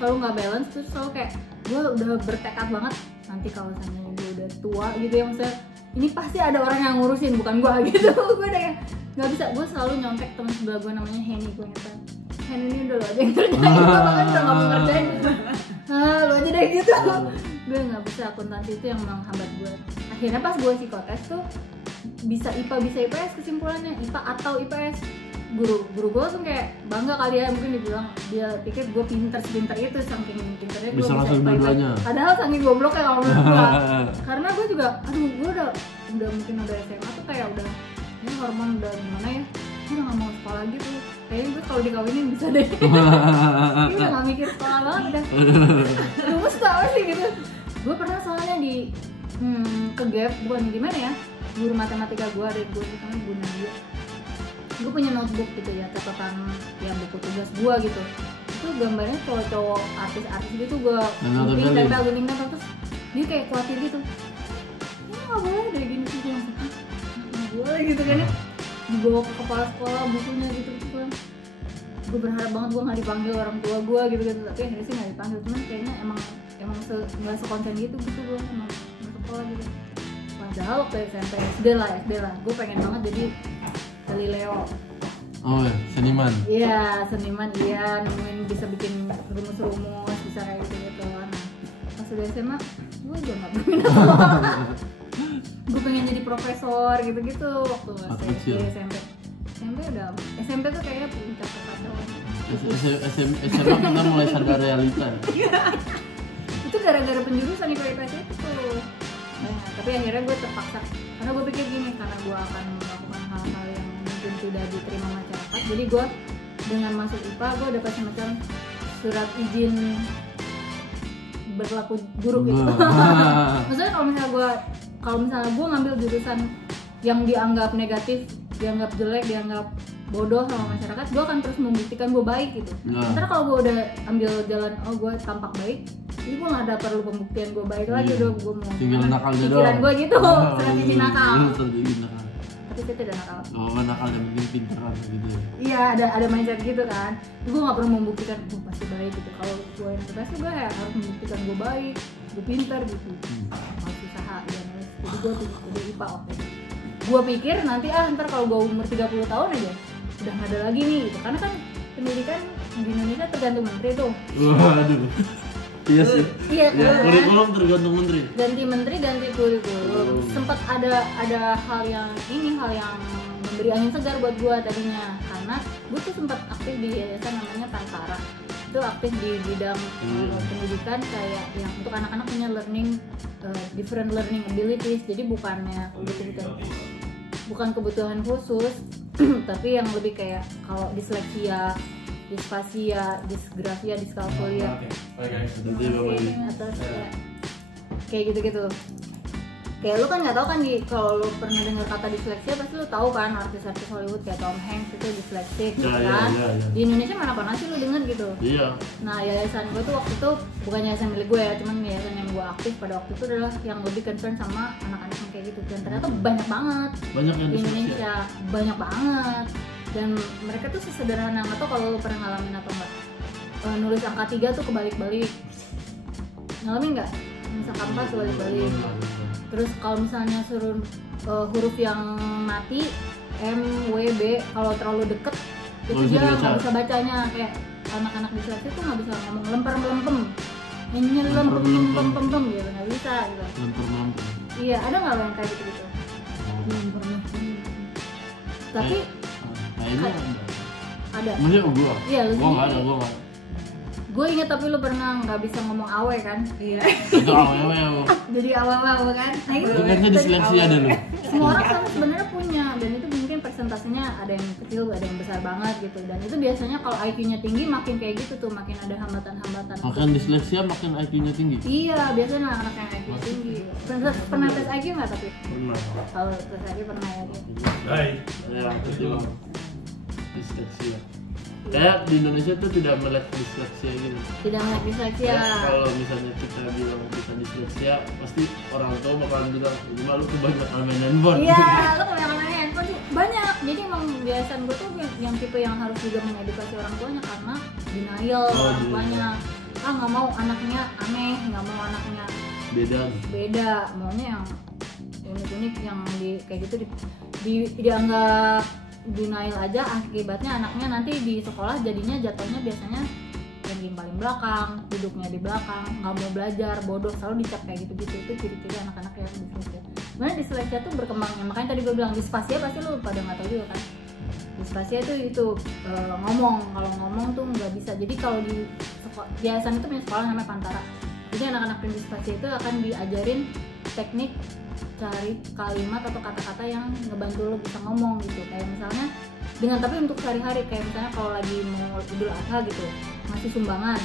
selalu nggak balance, terus selalu kayak gue udah bertekad banget nanti kalau misalnya gue udah tua gitu ya, maksudnya ini pasti ada orang yang ngurusin bukan gue gitu. Gue udah kayak nggak bisa, gue selalu nyontek teman sebelah gue namanya Henny, gue ngerti Henny ini udah lo aja yang kerjain, gue bahkan udah nggak mau ngerjain, lo aja deh gitu. Gue nggak bisa, akuntansi itu yang menghambat gue. Akhirnya pas gue psikotes tuh bisa IPA bisa IPS, kesimpulannya IPA atau IPS. Guru gue tuh kayak bangga kali ya, mungkin dia pikir gue pinter itu, saking pinternya gue bisa IPA. Padahal saking gobloknya kalau menurut gue. Karena gue juga, aduh gue udah mungkin udah SMA tuh kayak udah ya hormon udah gimana ya, gue udah gak mau sekolah gitu. Kayaknya gue kalau dikawinin bisa deh. Gue udah gak mikir sekolah banget udah. Lumus tau sih gitu. Gue pernah soalnya di ke gap, bukan gimana ya, guru matematika gue ada gue namanya Bu Nadia. Gue punya notebook gitu ya, catatan yang buku tugas gue gitu. Itu gambarnya cowok-cowok artis-artis gitu, gue gunting tempel terus dia kayak khawatir gitu. Ya nggak boleh deh gini sih, gue langsung nggak boleh gitu kan ya. Dibawa ke kepala sekolah bukunya gitu kan. Gue berharap banget gue nggak dipanggil orang tua gue gitu, tapi akhirnya sih nggak dipanggil. Cuman kayaknya emang nggak sekonsen gitu gue emang sekolah gitu. Padahal waktu SMP SD lah, gue pengen banget jadi Galileo. Oh ya, seniman. Iya, seniman iya, nemuin bisa bikin rumus-rumus, bisa kayak gitu. Nah, pas udah SMA, gue juga nggak berminat. Gue pengen jadi profesor gitu-gitu waktu SMP tuh kayaknya puncak kekacauan. SMA kita mulai sadar realita. Itu gara-gara penjurusan IPS itu. Nah, tapi akhirnya gue terpaksa karena gue pikir gini, karena gue akan melakukan hal-hal yang mungkin tidak diterima masyarakat, jadi gue dengan masuk IPA gue dapat semacam surat izin berlaku buruk gitu. Maksudnya kalau misalnya gue ngambil jurusan yang dianggap negatif, dianggap jelek, dianggap bodoh sama masyarakat, gue akan terus membuktikan gue baik gitu. Sementara kalau gue udah ambil jalan gue tampak baik, jadi gue nggak ada perlu pembuktian gue baik lagi, udah gue mau tinggal nakal aja pikiran gue gitu, strategi nakal. Tapi saya tidak nakal. Oh, nakal yang penting pintar gitu. Iya, ada mindset gitu kan. Gue nggak perlu membuktikan gue pasti baik gitu. Kalau gue yang terpaksa gue ya harus membuktikan gue baik, gue pintar gitu. Harus usaha dan jadi gue tuh IPA waktu itu. Gue pikir nanti ntar kalau gue umur 30 tahun aja udah nggak ada lagi nih gitu. Karena kan pendidikan di Indonesia tergantung menteri tuh. Waduh. Iya sih. Iya kan. Kurikulum tergantung menteri. Ganti menteri, ganti kurikulum. Sempat ada hal yang memberi angin segar buat gue tadinya, karena gue tuh sempat aktif di yayasan namanya Tantara. Itu aktif di bidang pendidikan kayak yang untuk anak-anak punya different learning abilities. Jadi bukan kebutuhan khusus, tapi yang lebih kayak kalau disleksia, disfasia, disgrafia, diskalkulia, atau kayak gitu-gitu. Kayak lu kan nggak tahu kan kalau lu pernah dengar kata disleksia pasti lu tahu kan artis-artis Hollywood kayak Tom Hanks itu disleksik gitu kan. Di Indonesia mana pernah sih lu dengar gitu? Iya. Nah yayasan gue tuh waktu itu bukan yayasan milik gue ya, cuman yayasan yang gue aktif pada waktu itu adalah yang lebih concern sama anak-anak yang kayak gitu. Dan ternyata banyak banget di Indonesia, banyak banget. Dan mereka tuh sesederhana, nggak tau kalau lu pernah ngalamin atau enggak, nulis angka 3 tuh kebalik-balik. Ngalamin nggak? Nulis angka 4 kebalik-balik. Terus kalau misalnya suruh huruf yang mati M, W, B, kalau terlalu deket itu Nggak bisa dia dibaca. nggak bisa bacanya. Kayak anak-anak disleksi tuh nggak bisa ngomong lempem-lempem, lempem-lempem gitu, nggak bisa gitu. Lempar-lempar. Iya, ada nggak lo yang kayak gitu-gitu? Belum pernah. Tapi Kayaknya ada. maksudnya gua. Iya, lu Gua nggak ada, sendiri. gua nggak. Gue inget tapi lu pernah nggak bisa ngomong awe kan? Iya. Itu awal-awal. Jadi awal-awal kan? Nah itu Itu kayaknya diseleksi ada lu. semua orang sama sebenarnya punya, dan itu mungkin persentasenya ada yang kecil, ada yang besar banget gitu. Dan itu biasanya kalau IQ-nya tinggi makin kayak gitu tuh, makin ada hambatan-hambatan. Makan disleksia makin IQ-nya tinggi. Iya, biasanya anak yang IQ tinggi. Pernah tes IQ nggak tapi? Pernah. Kalau tes IQ pernah ya dia. Hai. Ya, ketimbang disleksia. Kayak di Indonesia tuh tidak melihat disleksia gitu. Tidak banyak disleksia. Ya, kalau misalnya kita bilang bisa disleksia, pasti orang tua bakalan bilang, ini mah lu kebanyakan main handphone. Iya, lo kebanyakan main handphone sih banyak. Jadi emang kebiasaan gue tuh yang tipe yang harus juga mengedukasi orang tuanya karena denial orang tuanya. Ah nggak mau anaknya aneh, nggak mau anaknya Beda. beda, maunya yang unik-unik yang kayak gitu dianggap denial aja, akibatnya anaknya nanti di sekolah jadinya jatuhnya biasanya ranking paling belakang, duduknya di belakang, nggak mau belajar, bodoh, selalu dicap kayak gitu-gitu. Itu ciri-ciri anak-anak yang disleksia. Sebenarnya disleksia tuh berkembangnya, makanya tadi gue bilang disfasia pasti lu pada nggak tahu juga kan. Disfasia itu ngomong, kalau ngomong tuh nggak bisa. Jadi kalau di yayasan itu punya sekolah namanya Pantara. Jadi anak-anak yang disfasia itu akan diajarin teknik cari kalimat atau kata-kata yang ngebantu lo bisa ngomong gitu. Kayak misalnya dengan, tapi untuk sehari-hari, kayak misalnya kalau lagi mau Idul Adha gitu ngasih sumbangan,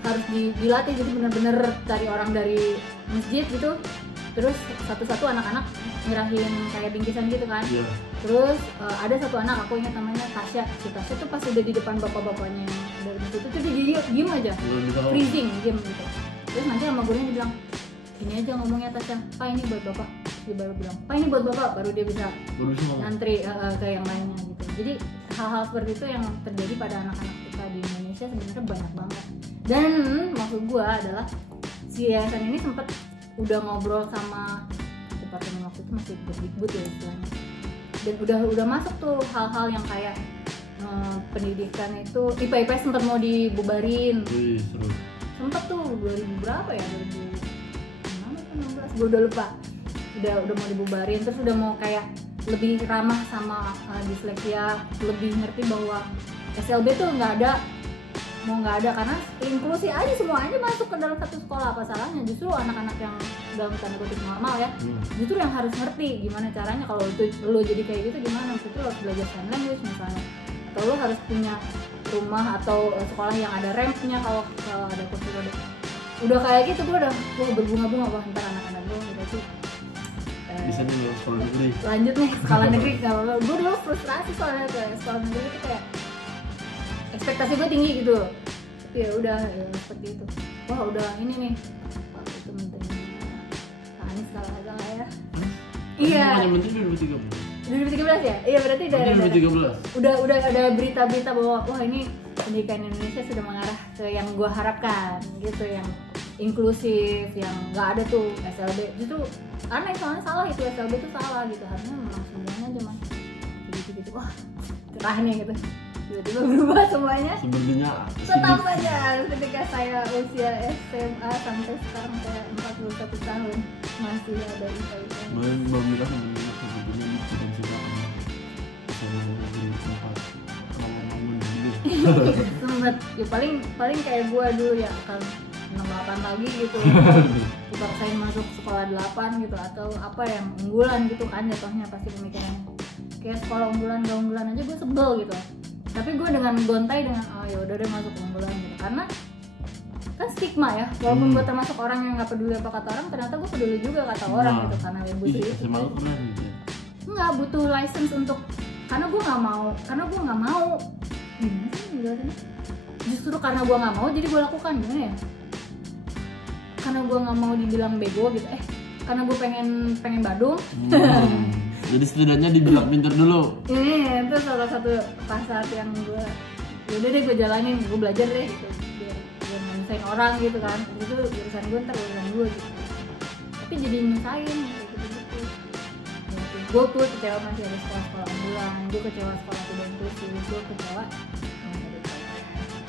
harus dilatih. Jadi bener-bener cari orang dari masjid gitu, terus satu-satu anak-anak nyerahin kayak bingkisan gitu kan. Iya. Terus ada satu anak, aku ingat namanya Tasya. Si Tasya tuh pas udah di depan bapak-bapaknya yang dari masjid itu tuh dia diem aja, Nggak bisa ngomong. freezing, diem gitu. Terus nanti sama gurunya dibilang, ini aja ngomongnya Tasya, Pak ini buat bapak. Dia baru bilang, Pak ini buat bapak, baru dia bisa Baru bisa ngomong. ngantri ke yang lainnya gitu. Jadi hal-hal seperti itu yang terjadi pada anak-anak kita di Indonesia sebenarnya banyak banget. Dan maksud gua adalah si yayasan ini sempat udah ngobrol sama departemen, waktu itu masih berdikbud ya istilahnya, dan udah masuk tuh hal-hal yang kayak pendidikan itu IPA sempat mau dibubarin. Wih, seru. Sempet tuh 2000 berapa ya, 2006 atau 16, gue udah lupa. Udah mau dibubarin, terus udah mau kayak lebih ramah sama disleksia, lebih ngerti bahwa SLB tuh nggak ada karena inklusi aja, semua aja masuk ke dalam satu sekolah. Apa salahnya? Justru anak-anak yang dalam tanda kutip normal ya, justru yang harus ngerti gimana caranya. Kalau lo jadi kayak gitu gimana, itu lo harus belajar sign language misalnya, atau lo harus punya rumah atau sekolah yang ada rampnya kalau ada kursi roda. Udah kayak gitu gue udah berbunga-bunga, wah ntar anak-anak gue berarti Bisa nih lulus sekolah negeri. lanjut nih sekolah negeri. Kalau gue dulu frustrasi soalnya tuh sekolah negeri itu kayak ekspektasi gue tinggi gitu, tapi ya udah seperti itu. Wah udah ini nih waktu itu menterinya Pak Anies kalau nggak salah ya. Iya. Hanya menteri 2013. 2013 ya? Iya berarti Ini 2013. udah ada berita-berita bahwa wah ini pendidikan Indonesia sudah mengarah ke yang gue harapkan gitu, yang inklusif, yang nggak ada tuh SLB. Justru aneh soalnya salah itu, SLB itu salah gitu, harusnya memang semuanya aja mas gitu. Wah cerah nih gitu, tiba-tiba berubah semuanya. Sebenarnya Tetap aja ketika saya usia SMA sampai sekarang saya 41 tahun masih ada IPA. belum nikah sebenarnya sebetulnya itu bukan siapa sama negeri tempat kalau bangun dulu. Sempet ya paling kayak gua dulu ya kan 68 lagi gitu kita paksain masuk sekolah 8 gitu, atau apa yang unggulan gitu kan jatuhnya pasti pemikirannya kayak sekolah unggulan gak unggulan aja gue sebel gitu. Tapi gue dengan gontai dengan oh ya udah deh masuk unggulan gitu, karena kan stigma ya, walaupun gue termasuk orang yang nggak peduli apa kata orang, ternyata gue peduli juga kata orang gitu, karena ya butuh itu SMA lu keren gitu ya. nggak butuh license untuk, karena gue nggak mau gimana sih jelasannya, justru karena gue nggak mau jadi gue lakukan. Gimana ya, karena gue nggak mau dibilang bego gitu, karena gue pengen badung. Jadi setidaknya dibilang pinter dulu. Ini itu salah satu saat yang gue yaudah deh gue jalanin, gue belajar deh gitu biar nyusahin orang gitu kan. Itu urusan gue ntar urusan gue gitu. tapi jadi nyusahin kayak gitu. Gue tuh kecewa masih ada sekolah-sekolah ambulan, gue kecewa sekolah tidak inklusif, gue kecewa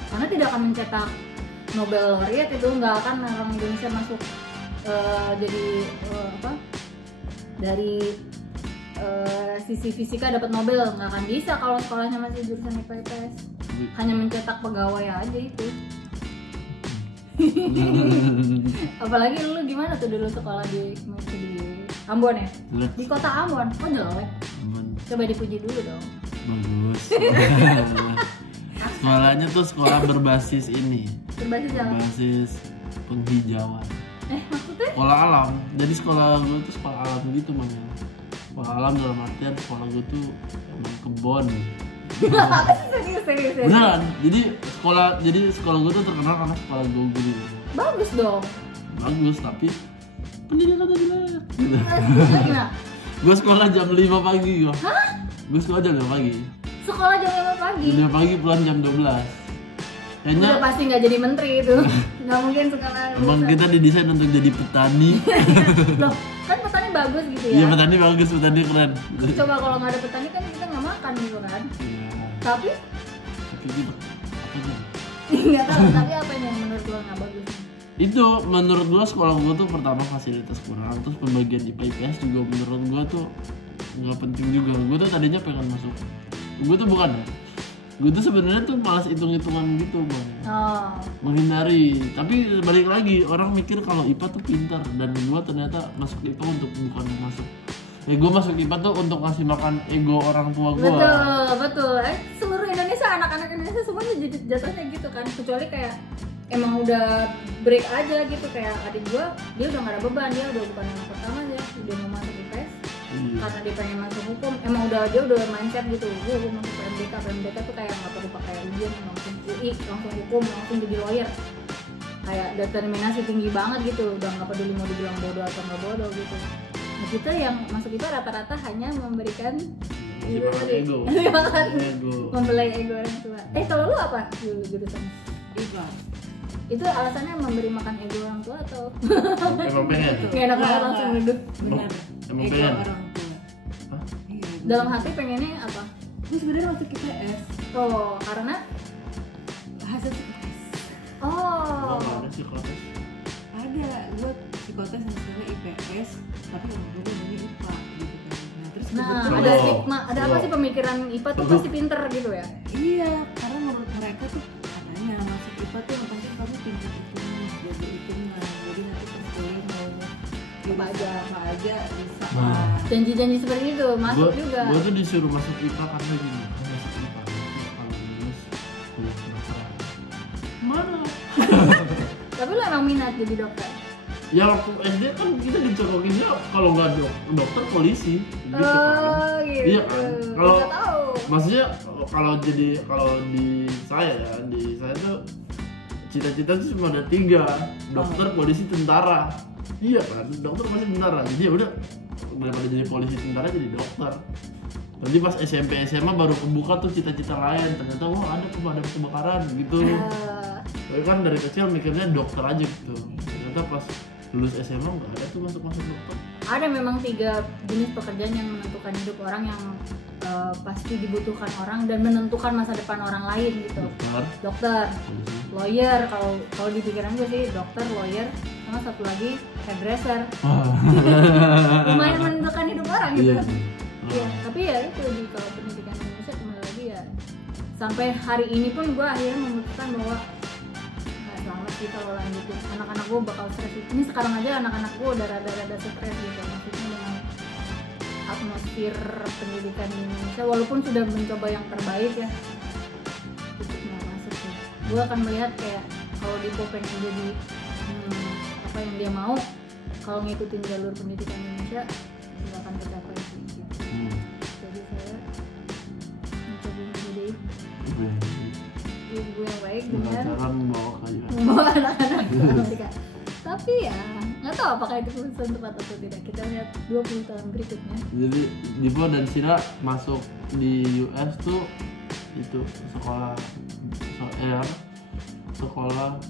karena tidak akan mencetak Nobel laureate, itu nggak akan orang Indonesia masuk jadi dari sisi fisika dapat Nobel, nggak akan bisa kalau sekolahnya masih jurusan IPA IPS, hanya mencetak pegawai aja itu. Apalagi lu gimana tuh dulu sekolah di Ambon ya? Di kota Ambon, oh jelek. Coba dipuji dulu dong. Bagus. Sekolahnya tuh sekolah berbasis ini. Berbasis apa? Berbasis penghijauan. Maksudnya? Sekolah alam. Jadi sekolah gue tuh sekolah alam gitu namanya. Sekolah alam dalam artian sekolah gue tuh emang kebon. serius. Beneran. Jadi sekolah gue tuh terkenal karena sekolah gue guru. Bagus dong. Bagus, tapi pendidikan tadi lah. Gimana? Gue sekolah jam 5 pagi gue. Hah? Gue sekolah jam 5 pagi. Sekolah jam 5 pagi? Jam 5 pagi pulang jam 12. Kayaknya udah pasti nggak jadi menteri itu. Nggak mungkin sekarang. Emang kita didesain untuk jadi petani. Loh, kan petani bagus gitu ya? Iya, petani bagus, petani keren. Coba kalau nggak ada petani kan kita nggak makan gitu kan? Iya. Tapi gitu. Apa sih? nggak tahu, tapi apa yang menurut lo nggak bagus? Itu menurut gua sekolah gua tuh pertama fasilitas kurang, terus pembagian IPA IPS juga menurut gua tuh nggak penting juga. Gua tuh tadinya pengen masuk, gua tuh bukan ya, gua tuh sebenarnya tuh malas hitung-hitungan gitu bang, menghindari. Tapi balik lagi orang mikir kalau IPA tuh pintar, dan gua ternyata masuk IPA untuk bukan masuk. Gua masuk IPA tuh untuk ngasih makan ego orang tua gua. Betul. Seluruh Indonesia, anak-anak Indonesia semuanya jatuhnya gitu kan, kecuali kayak emang udah break aja gitu, kayak adik gua, dia udah gak ada beban, dia udah bukan anak pertama aja, dia mau masuk IPS karena dia pengen masuk hukum, emang dia udah mindset gitu, gue masuk PMDK tuh kayak gak perlu pakai ujian, langsung UI, langsung hukum, langsung jadi lawyer, kayak determinasi tinggi banget gitu, udah gak peduli mau dibilang bodoh atau gak bodoh gitu. Nah kita yang masuk IPA rata-rata hanya memberikan ego. Membelai ego orang tua. Kalau lu apa dulu jurusan? IPA. Itu alasannya memberi makan ego orang tua atau Emang pengen? nggak enak banget langsung duduk? Benar. Emang Ego pengen? orang tua. Hah? Iya. Dalam hati pengennya apa? Gue sebenarnya masuk IPS. Oh, karena Hasil psikotes. oh Ada sih kalau Ada, gue psikotes hasilnya IPS, tapi kalau gue namanya IPA gitu kan. Nah terus nah kebetulan- ada stigma, ada apa sih pemikiran IPA tuh pasti pinter gitu ya? Iya, karena menurut mereka tuh katanya masuk IPA tuh yang penting kamu pintar hitungan, jago hitungan. Jadi nanti pas kuliah mau Apa aja. apa aja bisa. Nah. Janji-janji seperti itu masuk juga. Gue tuh disuruh masuk IPA karena gini, kan masuk IPA itu kalau lulus kuliah kedokteran. Mana? Tapi lu emang minat jadi dokter? Ya waktu SD kan kita dicokokinnya kalau nggak dokter polisi gitu kan. Gitu. Iya kan. Kalau Nggak tahu. maksudnya kalau di saya tuh cita-cita tuh cuma ada 3, dokter, polisi, tentara. Iya kan, dokter pasti tentara. Jadi ya udah daripada jadi polisi tentara jadi dokter. Nanti pas SMP SMA baru kebuka tuh cita-cita lain. Ternyata ada pemadam kebakaran gitu. Tapi kan dari kecil mikirnya dokter aja gitu. Ternyata pas lulus SMA nggak ada tuh masuk dokter. Ada memang 3 jenis pekerjaan yang menentukan hidup orang, yang pasti dibutuhkan orang dan menentukan masa depan orang lain gitu. Dokter, lawyer, kalau di pikiran gue sih dokter, lawyer, sama satu lagi hairdresser. Lumayan menentukan hidup orang gitu. Iya, tapi ya itu di kalau pendidikan Indonesia kembali lagi ya. Sampai hari ini pun gue akhirnya memutuskan bahwa nggak selamat sih kalau lanjutin. Anak-anak gue bakal stres. Ini sekarang aja anak-anak gue udah rada-rada stres gitu. Maksudnya dengan atmosfer pendidikan di Indonesia, walaupun sudah mencoba yang terbaik ya, tetap nggak masuk sih. Gue akan melihat kayak kalau Dipo pengen jadi apa yang dia mau, kalau ngikutin jalur pendidikan Indonesia nggak akan tercapai sih gitu. Jadi saya mencoba menjadi ibu yang baik dengan membawa anak-anak ke Amerika. Tapi ya nggak tahu apakah itu keputusan tepat atau tidak. Kita lihat 20 tahun berikutnya. Jadi Dipo dan Sira masuk di US tuh itu sekolah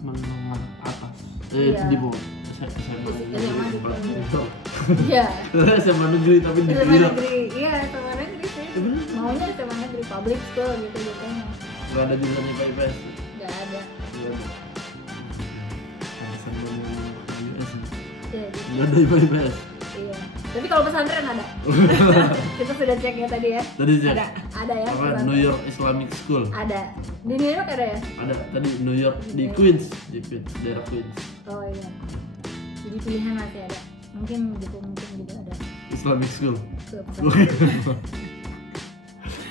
menengah atas. Iya. Dipo SMA SMA di tempat New York. York. Iya. SMA negeri tapi di SMA New York. negeri, iya SMA negeri sih. Maunya SMA negeri, public school gitu biasanya. Gak ada jurusan IPA IPS. Nggak ada. Gak ada. Alasan mau US. Iya, gitu. Gak ada IPA IPS. Iya. Tapi kalau pesantren ada. Kita sudah cek ya tadi ya. Tadi cek. Ada ya. Apa? pesantren. New York Islamic School. Ada. Di New York ada ya? Ada. Tadi New York di Queens, di Queens, daerah Queens. Oh iya. Jadi pilihan masih ada. Mungkin gitu juga ada. Islamic School. Ke pesantren.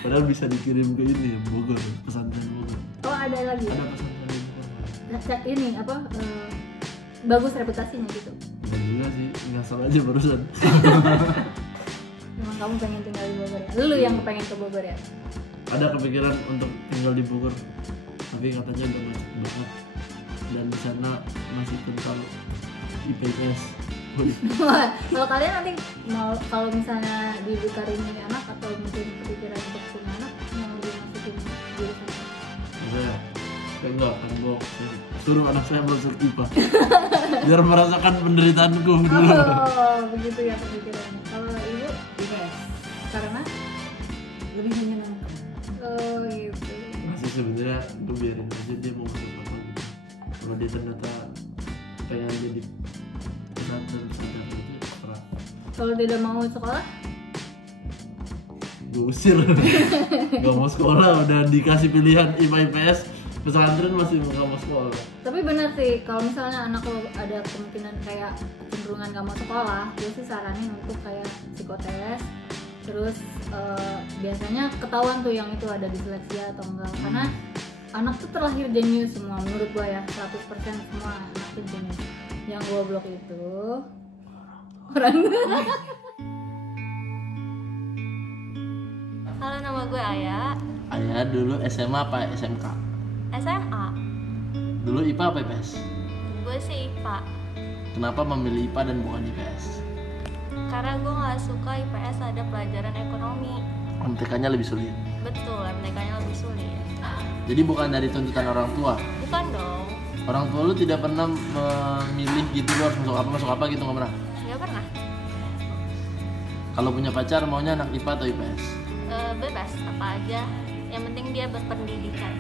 Padahal bisa dikirim ke ini Bogor, pesantren Bogor. Oh ada lagi. Ada pesantren di Bogor. Nah, ini apa? Bagus reputasinya gitu. Enggak juga sih, ngasal aja barusan. Memang kamu pengen tinggal di Bogor ya? Lu yang pengen ke Bogor ya? Ada kepikiran untuk tinggal di Bogor, tapi katanya udah macet banget dan di sana masih kental IPS. Kalau kalian nanti mau, kalau misalnya dikaruniai anak atau mungkin kepikiran untuk punya anak, mau dimasukin jurusan apa? Saya kayak enggak akan bawa, suruh anak saya masuk IPA biar merasakan penderitaanku dulu. Oh, begitu ya kepikirannya. Kalau ibu IPS karena lebih menyenangkan. oh gitu. Masih sebenarnya gue biarin aja dia mau masuk apa gitu. Kalau dia ternyata pengen jadi pesantren itu terserah. Kalau tidak mau sekolah, Gue usir. Gak mau sekolah, udah dikasih pilihan IPA IPS, pesantren masih gak mau sekolah. tapi benar sih kalau misalnya anak lo ada kemungkinan kayak kecenderungan gak mau sekolah, gue sih saranin untuk kayak psikotes. Terus biasanya ketahuan tuh yang itu ada disleksia atau enggak, karena anak tuh terlahir jenius semua menurut gue ya, 100% semua anak tuh jenius. Yang goblok itu orang. Halo, nama gue Aya. Ayah dulu SMA apa SMK? SMA. Dulu IPA apa IPS? Gue sih IPA. Kenapa memilih IPA dan bukan IPS? Karena gue nggak suka IPS ada pelajaran ekonomi. MTK-nya lebih sulit. Betul, MTK-nya lebih sulit. Jadi bukan dari tuntutan orang tua. Bukan dong. Orang tua lu tidak pernah memilih gitu lu harus masuk apa gitu, nggak pernah. Nggak pernah. Kalau punya pacar maunya anak IPA atau IPS? Bebas apa aja. Yang penting dia berpendidikan.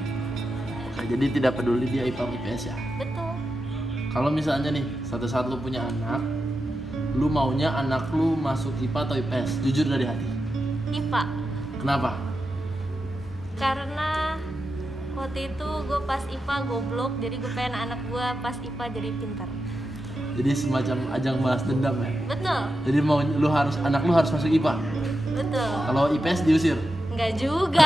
Oke, jadi tidak peduli dia IPA atau IPS ya. Betul. Kalau misalnya nih, suatu saat lu punya anak, lu maunya anak lu masuk IPA atau IPS? Jujur dari hati. IPA. Kenapa? Karena waktu itu gue pas IPA goblok, jadi gue pengen anak gue pas IPA jadi pintar. Jadi semacam ajang balas dendam ya. Betul. Jadi mau anak lu harus masuk IPA. Betul. Kalau IPS diusir. Enggak juga.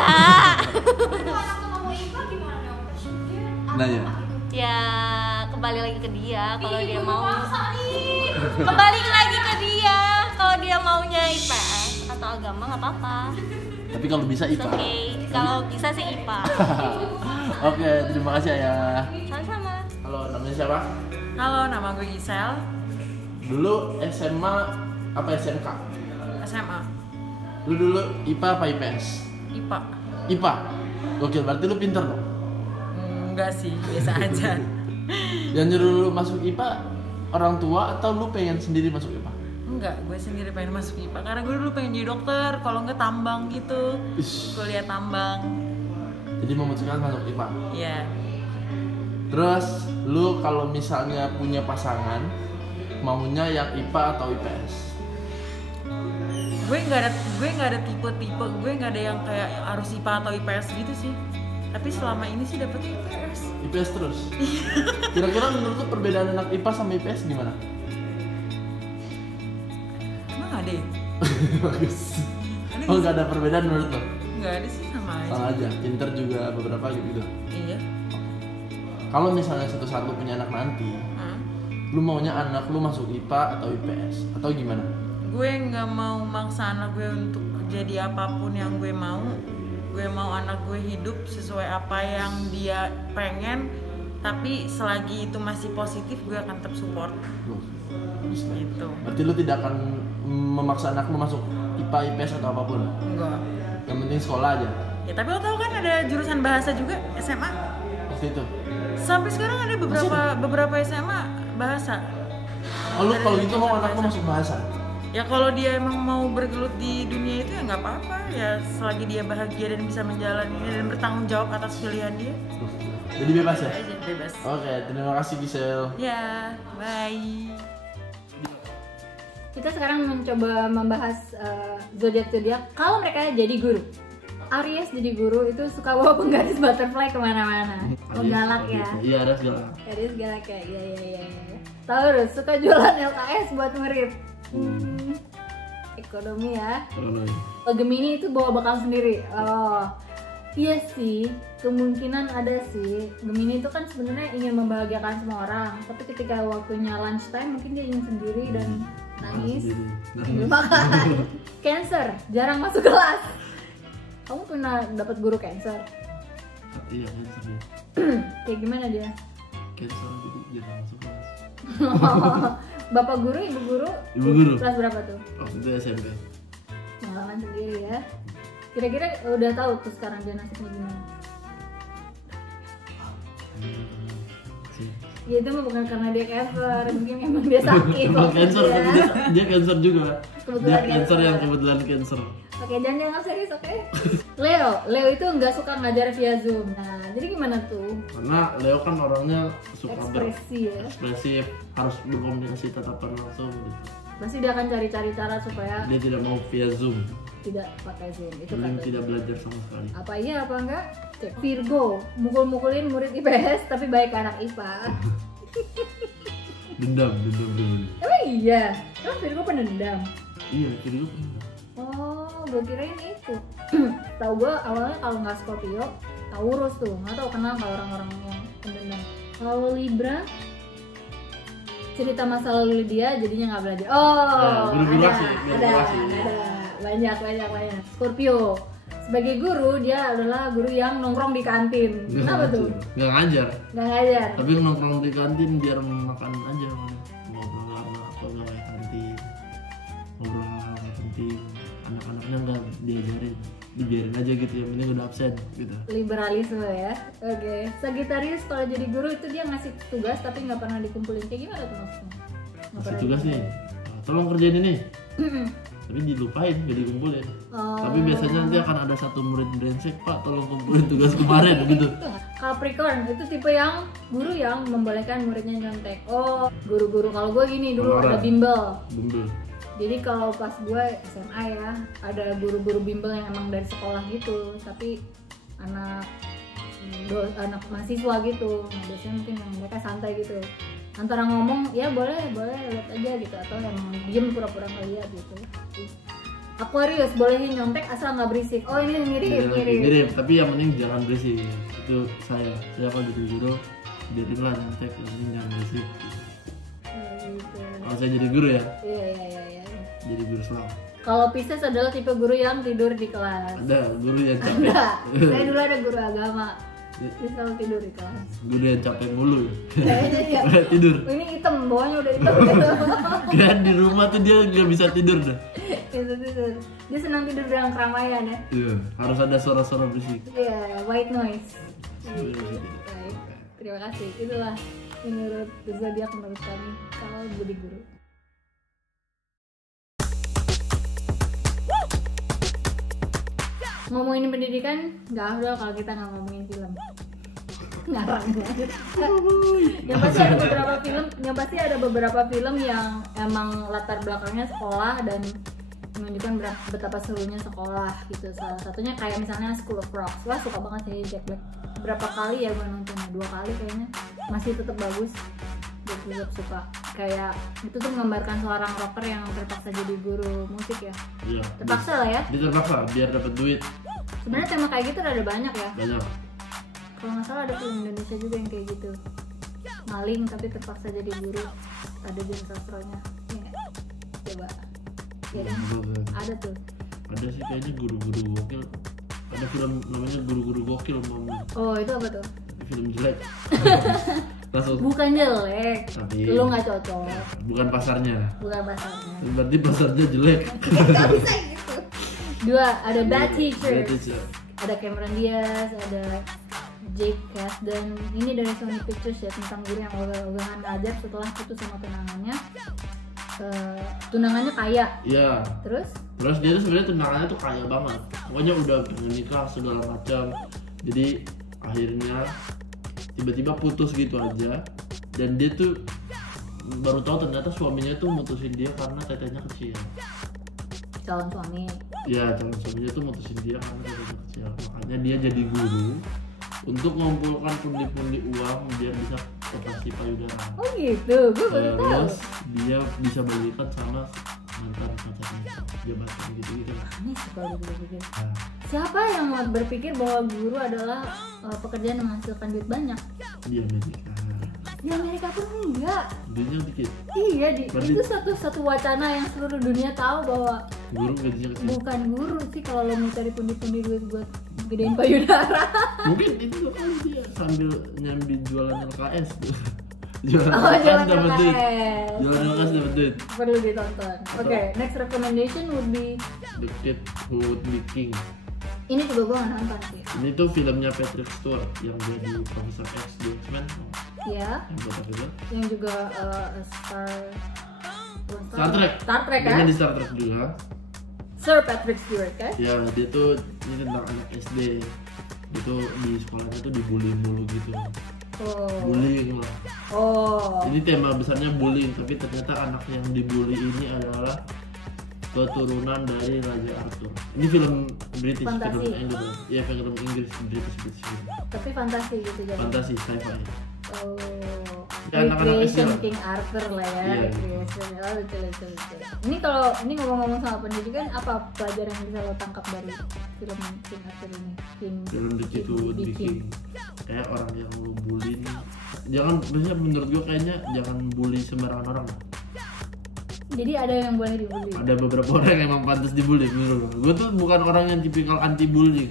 Nah ya. Ya kembali lagi ke dia kalau dia mau. Kembali lagi ke dia kalau dia maunya IPS atau agama nggak apa-apa. Tapi kalau bisa It's IPA. okay. Kalau bisa sih IPA. Oke, terima kasih ya. Sama-sama. Halo, namanya siapa? Halo, nama gue Gisel, Dulu SMA apa SMK? SMA, Lu dulu IPA apa IPS? IPA. IPA. Gokil, berarti lu pinter dong. Enggak sih, biasa aja. Yang nyuruh lu masuk IPA orang tua atau lu pengen sendiri masuk IPA? Enggak, gue sendiri pengen masuk IPA karena gue dulu pengen jadi dokter, kalau enggak tambang gitu. Ish. Kuliah tambang. Jadi memutuskan masuk IPA. Iya. Terus lu kalau misalnya punya pasangan maunya yang IPA atau IPS? Gue nggak ada tipe-tipe, gue nggak ada yang kayak harus IPA atau IPS gitu sih. Tapi selama ini sih dapetnya IPS. IPS terus. Kira-kira menurut lu perbedaan anak IPA sama IPS gimana? Emang ada ya? Bagus. Ada Oh, nggak nggak ada perbedaan menurut lo? Nggak ada sih, sama aja. Sama aja, pinter juga beberapa gitu. Iya. Kalau misalnya suatu saat lu punya anak nanti, Hah? lu maunya anak lu masuk IPA atau IPS atau gimana? Gue nggak mau maksa anak gue untuk jadi apapun yang gue mau. Gue mau anak gue hidup sesuai apa yang dia pengen, tapi selagi itu masih positif gue akan tetap support Loh, bagus lah. gitu. Berarti lu tidak akan memaksa anak lu masuk IPA, IPS atau apapun? Enggak. Yang penting sekolah aja. Ya tapi lo tau kan ada jurusan bahasa juga SMA. Waktu itu. Sampai sekarang ada beberapa SMA bahasa. lu kalau gitu mau anak lu masuk bahasa? Ya kalau dia emang mau bergelut di dunia itu ya nggak apa-apa ya, selagi dia bahagia dan bisa menjalaninya dan bertanggung jawab atas pilihan dia. Jadi bebas ya? Aja bebas. Oke, terima kasih Gisel. Ya, bye. Kita sekarang mencoba membahas zodiak-zodiak kalau mereka jadi guru. Aries jadi guru itu suka bawa penggaris butterfly kemana-mana. Oh galak ya. Iya, ada galak. Aries galak ya. Iya. Taurus suka jualan LKS buat murid. Ekonomi ya. Gemini itu bawa bekal sendiri. Oh iya sih, kemungkinan ada sih. Gemini itu kan sebenarnya ingin membahagiakan semua orang, tapi ketika waktunya lunch time mungkin dia ingin sendiri dan nangis. Makan. Cancer jarang masuk kelas. Kamu pernah dapat guru Cancer? Iya, Cancer ya. Kayak gimana dia? Cancer jadi jarang masuk kelas. Bapak guru, ibu guru? Ibu guru. Kelas berapa tuh? Waktu itu SMP. Pengalaman sendiri ya. Kira-kira udah tahu tuh sekarang dia nasibnya gimana? Ya itu mah bukan karena dia Cancer, mungkin emang dia sakit. Emang Cancer, ya. dia Cancer juga. Kebetulan Dia Cancer Cancer. yang kebetulan Cancer. Oke, jangan serius, oke? Leo itu nggak suka ngajar via Zoom. Nah, jadi gimana tuh? Karena Leo kan orangnya suka Ekspresi ya. ekspresif, harus berkomunikasi tatapan langsung gitu. Pasti dia akan cari-cari cara supaya Dia tidak mau via Zoom, tidak pakai Zoom. Itu dia kata. tidak belajar sama sekali. Apa iya apa enggak? Cek. Virgo, mukul-mukulin murid IPS tapi baik ke anak IPA. Dendam. Emang iya? Emang Virgo pendendam? Iya, Virgo kan. Oh, gue kirain itu. Tahu gue awalnya kalau nggak Scorpio, Taurus tuh, nggak tahu kenapa orang-orang yang pendendam. Kalau Libra, cerita masa lalu dia jadinya nggak belajar. Oh, guru-guru ada, sih, banyak. Scorpio, sebagai guru dia adalah guru yang nongkrong di kantin. Kenapa tuh? Nggak ngajar. Nggak ngajar. Tapi nongkrong di kantin biar makan aja, ngobrol lama atau nggak kayak kantin, ngobrol hal penting. Anak-anaknya nggak diajarin, dibiarin aja gitu, yang penting udah absen gitu. Liberalisme ya. Oke. Sagittarius kalau jadi guru itu dia ngasih tugas tapi nggak pernah dikumpulin. Kayak gimana tuh maksudnya? Nggak Kasih pernah tugas nih, tolong kerjain ini, tapi dilupain, gak dikumpulin. Oh. Tapi biasanya nanti akan ada satu murid brengsek, Pak tolong kumpulin tugas kemarin gitu. Capricorn itu tipe yang guru yang membolehkan muridnya nyontek. Oh, guru-guru kalau gue gini dulu Orang. ada bimbel. Bimbel. Jadi kalau pas gue SMA ya, ada guru-guru bimbel yang emang dari sekolah gitu, tapi anak mahasiswa gitu. Nah, biasanya mungkin yang mereka santai gitu. Antara ngomong ya boleh lihat aja gitu, atau emang diem pura-pura ngeliat gitu. Aquarius bolehin nyontek asal nggak berisik. Oh ini mirip. Tapi yang penting jangan berisik. Itu saya kalau jadi guru, biarin lah nyontek, yang penting jangan berisik. Gitu. Kalau saya jadi guru ya, Iya. jadi guru Islam. Kalau Pisces adalah tipe guru yang tidur di kelas. Ada guru yang capek. Ada. Saya dulu ada guru agama. Dia selalu tidur di kelas. Guru yang capek mulu. Kayaknya ya. Tidur. Ini hitam, bawahnya udah hitam. Kan di rumah tuh dia nggak bisa tidur dah. Itu. Dia senang tidur dalam keramaian ya. Iya, harus ada suara-suara berisik. Iya, white noise. Berisik. Baik. Terima kasih. Itulah menurut zodiak menurut kami kalau jadi guru. Ngomongin pendidikan nggak afdol kalau kita nggak ngomongin film. Ngarang banget. Yang pasti ada beberapa film yang emang latar belakangnya sekolah dan menunjukkan betapa serunya sekolah gitu. Salah satunya kayak misalnya School of Rock. Wah suka banget sih Jack Black. Berapa kali ya gue nontonnya? 2 kali kayaknya. Masih tetap bagus. Gue juga suka. Kayak itu tuh menggambarkan seorang rocker yang terpaksa jadi guru musik ya. Iya. Terpaksa lah ya. Dia terpaksa biar dapat duit. Sebenarnya tema kayak gitu ada banyak ya. Banyak. Kalau nggak salah ada film Indonesia juga yang kayak gitu. Maling tapi terpaksa jadi guru. Ada Dian Sastronya. Ya, coba. Ya, kan? Ada tuh. Ada sih kayaknya guru-guru gokil. Ada film namanya guru-guru gokil, Oh itu apa tuh? film jelek. Langsung. Bukan jelek. Tapi Lu nggak cocok. bukan pasarnya. Bukan pasarnya. Berarti pasarnya jelek. Gak bisa gitu. 2 ada Bad Teacher. Bad Teacher. Ada Cameron Diaz. Ada Jake Cass, dan ini dari Sony Pictures ya, tentang guru yang ogah-ogahan ngajar setelah putus sama tunangannya. Tunangannya kaya. Iya. Terus dia tuh sebenarnya tunangannya tuh kaya banget. Pokoknya udah pengen nikah segala macam. Jadi akhirnya tiba-tiba putus gitu aja. Dan dia tuh baru tahu ternyata suaminya tuh mutusin dia karena tetenya kecil. calon suami. Ya, calon suaminya tuh mutusin dia karena tetenya kecil. Makanya dia jadi guru untuk mengumpulkan pundi-pundi uang biar bisa operasi payudara. Oh gitu, gue baru tahu. Terus dia bisa balikan sama mantan pacarnya, jabatan gitu-gitu. Aneh sih kalau gitu-gitu. Nah, Siapa yang mau berpikir bahwa guru adalah pekerjaan yang menghasilkan duit banyak? di Amerika. Di Amerika pun enggak. Duitnya dikit. Iya, Berarti- itu satu wacana yang seluruh dunia tahu bahwa Guru gajinya kecil. bukan guru sih kalau lo mau cari pundi-pundi duit buat gedein payudara. Mungkin itu kan dia sambil nyambi jualan LKS tuh. Jualan Oh, LKS jalan dapat duit. KKS. Jualan LKS dapat duit. Perlu ditonton. Oke, next recommendation would be The Kid Who Would Be King. ini juga gue nggak nonton sih. Ini tuh filmnya Patrick Stewart yang jadi Profesor X di X-Men. Ya, Yang botak itu. yang juga Star Trek. Star Trek Dia kan? main di Star Trek juga. Sir Patrick Stewart kan? Ya, dia tuh ini tentang anak SD. Dia tuh di sekolahnya tuh dibully mulu gitu. Oh. Bullying lah. Oh. Ini tema besarnya bullying, tapi ternyata anak yang dibully ini adalah keturunan dari Raja Arthur. Ini film British, Fantasi. film Inggris. Ya, film Inggris, British film. Tapi fantasi gitu jadi. Fantasi, sci-fi. Oh. Ya, anak-anak Recreation kecil. King Arthur lah ya. Iya. Recreation. Oh, betul. Ini kalau ini ngomong-ngomong soal pendidikan, apa pelajaran yang bisa lo tangkap dari film King Arthur ini? Film The Kid Who Would Be King. Kayak orang yang lo bully nih. Jangan, maksudnya menurut gue kayaknya jangan bully sembarangan orang lah. Jadi ada yang boleh dibully. Ada beberapa orang yang emang pantas dibully menurut gue. Gue tuh bukan orang yang tipikal anti bullying.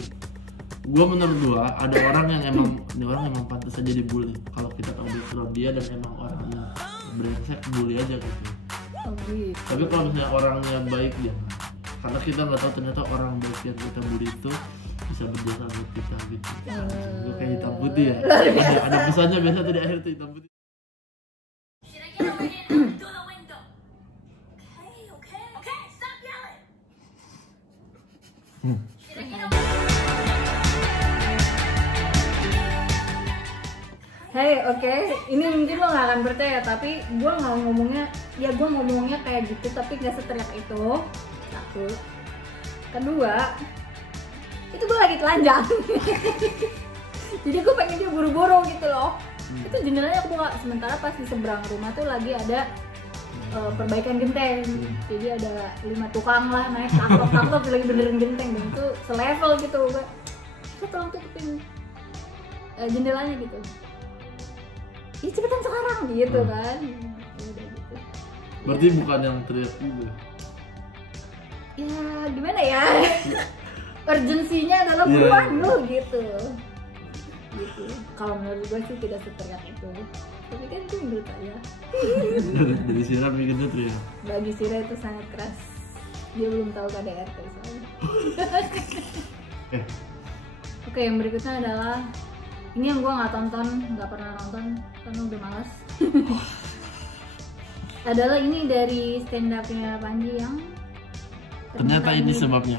Gue menurut gue ada orang yang emang ini orang emang pantas aja dibully. Kalau kita tahu background dia dan emang orangnya brengsek, bully aja gitu. Oh gitu. Tapi kalau misalnya orangnya baik ya, karena kita nggak tahu ternyata orang baik yang kita bully itu bisa berjasa buat kita gitu. Gue kayak hitam putih ya. Ada pesannya biasa tuh di akhir tuh hitam putih. Hey, oke, ini mungkin lo gak akan percaya, tapi gue nggak ngomongnya, ya gue ngomongnya kayak gitu, tapi nggak seteriak itu. Satu, kedua, itu gue lagi telanjang. Jadi gue pengen dia buru-buru gitu loh. Itu jendelanya aku buka, sementara pas di seberang rumah tuh lagi ada perbaikan genteng. Jadi ada 5 tukang lah naik taklok lagi benerin genteng, dan itu selevel gitu. Gue tolong tutupin jendelanya gitu. Ya cepetan sekarang gitu kan. Ya udah gitu. Berarti bukan yang teriak juga. Ya gimana ya? Urgensinya adalah Iya, buruan iya. lu gitu. Gitu. Kalau menurut gue sih tidak seteriak itu. Tapi kan itu menurut saya. Dari siram bikinnya teriak. Bagi Sira itu sangat keras. Dia belum tahu KDRT soalnya. Eh, Oke, yang berikutnya adalah ini yang gue nggak tonton, nggak pernah nonton karena udah malas. Adalah ini dari stand up-nya Panji yang Ternyata ini sebabnya.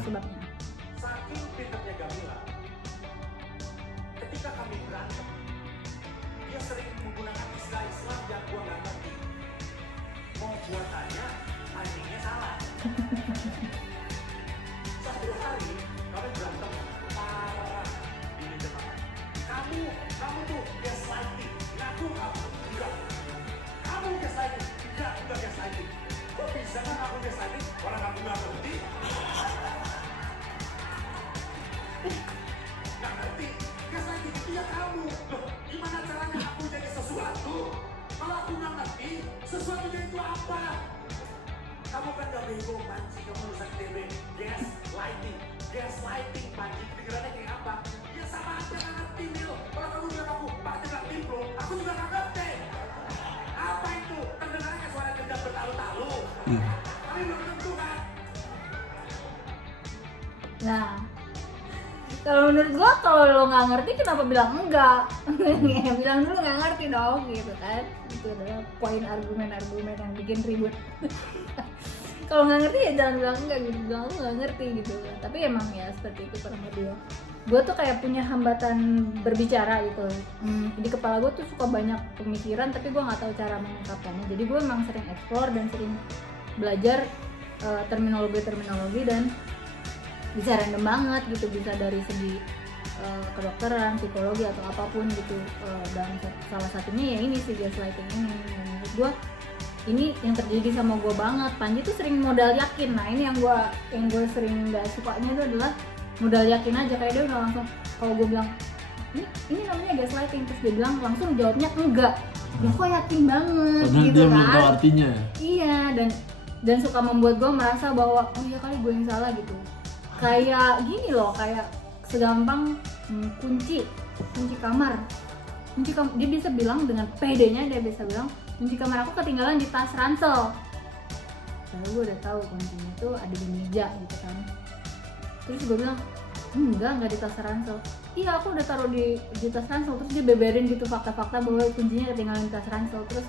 Saking pintarnya Gamila, ketika kami berantem, dia sering menggunakan istilah-istilah yang gua nggak ngerti. Mau gua tanya, anjingnya salah. Satu hari kami berantem parah di meja makan. Kamu tuh gaslighting, ngaku kamu enggak. Kamu gaslighting, enggak gaslighting. Kok bisa kan aku gaslighting? Orang kamu nggak ngerti. Nggak ngerti, gaslighting itu ya kamu. Loh, gimana caranya aku jadi sesuatu? Kalau aku nggak ngerti, sesuatunya itu apa? Kamu kan nggak bego, Panji. Kamu nulisan TV, gaslighting, Panji. Pikirannya kayak apa? Ya sama aja nggak ngerti, Mil. Kalau kamu bilang aku pasti nggak timpul, aku juga nggak ngerti. Apa itu? Terdengarnya kayak suara kerja bertalu-talu. Tapi belum tentu kan? Nah, Kalau menurut gua kalau lo nggak ngerti kenapa bilang enggak? Ya, bilang dulu nggak ngerti dong gitu kan. Itu adalah poin argumen-argumen yang bikin ribut. Kalau nggak ngerti ya jangan bilang enggak gitu, bilang lu nggak ngerti gitu. Tapi emang ya seperti itu kurang lebih ya. Gue tuh kayak punya hambatan berbicara gitu. Di kepala gue tuh suka banyak pemikiran tapi gue nggak tahu cara mengungkapkannya. Jadi gue emang sering explore dan sering belajar terminologi dan bisa random banget gitu, bisa dari segi kedokteran, psikologi atau apapun gitu. Dan salah satunya ya ini sih gaslighting ini. Menurut gue ini yang terjadi sama gue banget. Panji tuh sering modal yakin. Nah ini yang gue sering nggak sukanya itu adalah modal yakin aja, kayak dia udah langsung kalau gue bilang ini namanya gaslighting terus dia bilang langsung jawabnya enggak. Ya kok yakin banget padahal gitu dia kan. belum tahu artinya. Iya, dan suka membuat gue merasa bahwa oh iya kali gue yang salah gitu. Kayak gini loh, kayak segampang kunci kamar. Dia bisa bilang dengan PD-nya, dia bisa bilang kunci kamar aku ketinggalan di tas ransel. Lalu gue udah tahu kuncinya tuh ada di meja gitu kan. Terus gue bilang enggak di tas ransel. Iya aku udah taruh di tas ransel. Terus dia beberin gitu fakta-fakta bahwa kuncinya ketinggalan di tas ransel. Terus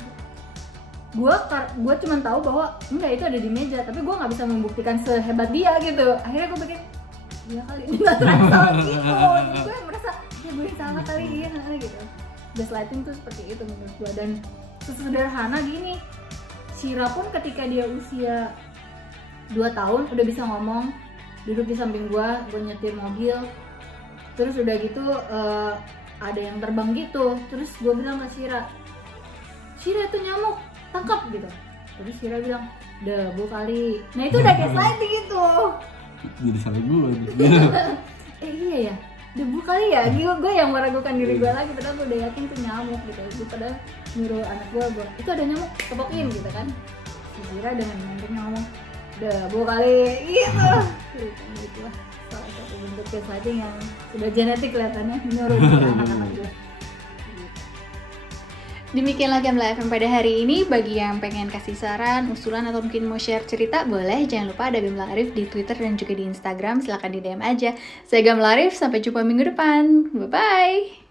gue cuma tahu bahwa enggak itu ada di meja, tapi gue nggak bisa membuktikan sehebat dia gitu. Akhirnya gue pikir iya kali di tas ransel gitu. Jadi gue merasa ya gue yang salah kali iya gitu. Gaslighting tuh seperti itu menurut gue. Dan sesederhana gini, Shira pun ketika dia usia 2 tahun udah bisa ngomong, duduk di samping gue nyetir mobil, terus udah gitu ada yang terbang gitu, terus gue bilang ke Shira itu nyamuk, tangkap gitu. Terus Shira bilang debu kali. Nah itu udah gaslighting gitu. Jadi salah gue. Iya ya, debu kali ya. Gue yang meragukan diri gue lagi, padahal gue udah yakin itu nyamuk gitu. Gue padahal nyuruh anak gue itu ada nyamuk, tepokin gitu kan. Shira dengan nantinya ngomong debu kali gitu. Gitu lah, salah satu bentuk gaslighting yang sudah genetik kelihatannya menurut anak-anak gue. Demikianlah Gamla FM pada hari ini. Bagi yang pengen kasih saran, usulan atau mungkin mau share cerita, boleh. Jangan lupa ada Gamla Arif di Twitter dan juga di Instagram. Silahkan di DM aja. Saya Gamla Arif, sampai jumpa minggu depan. Bye-bye.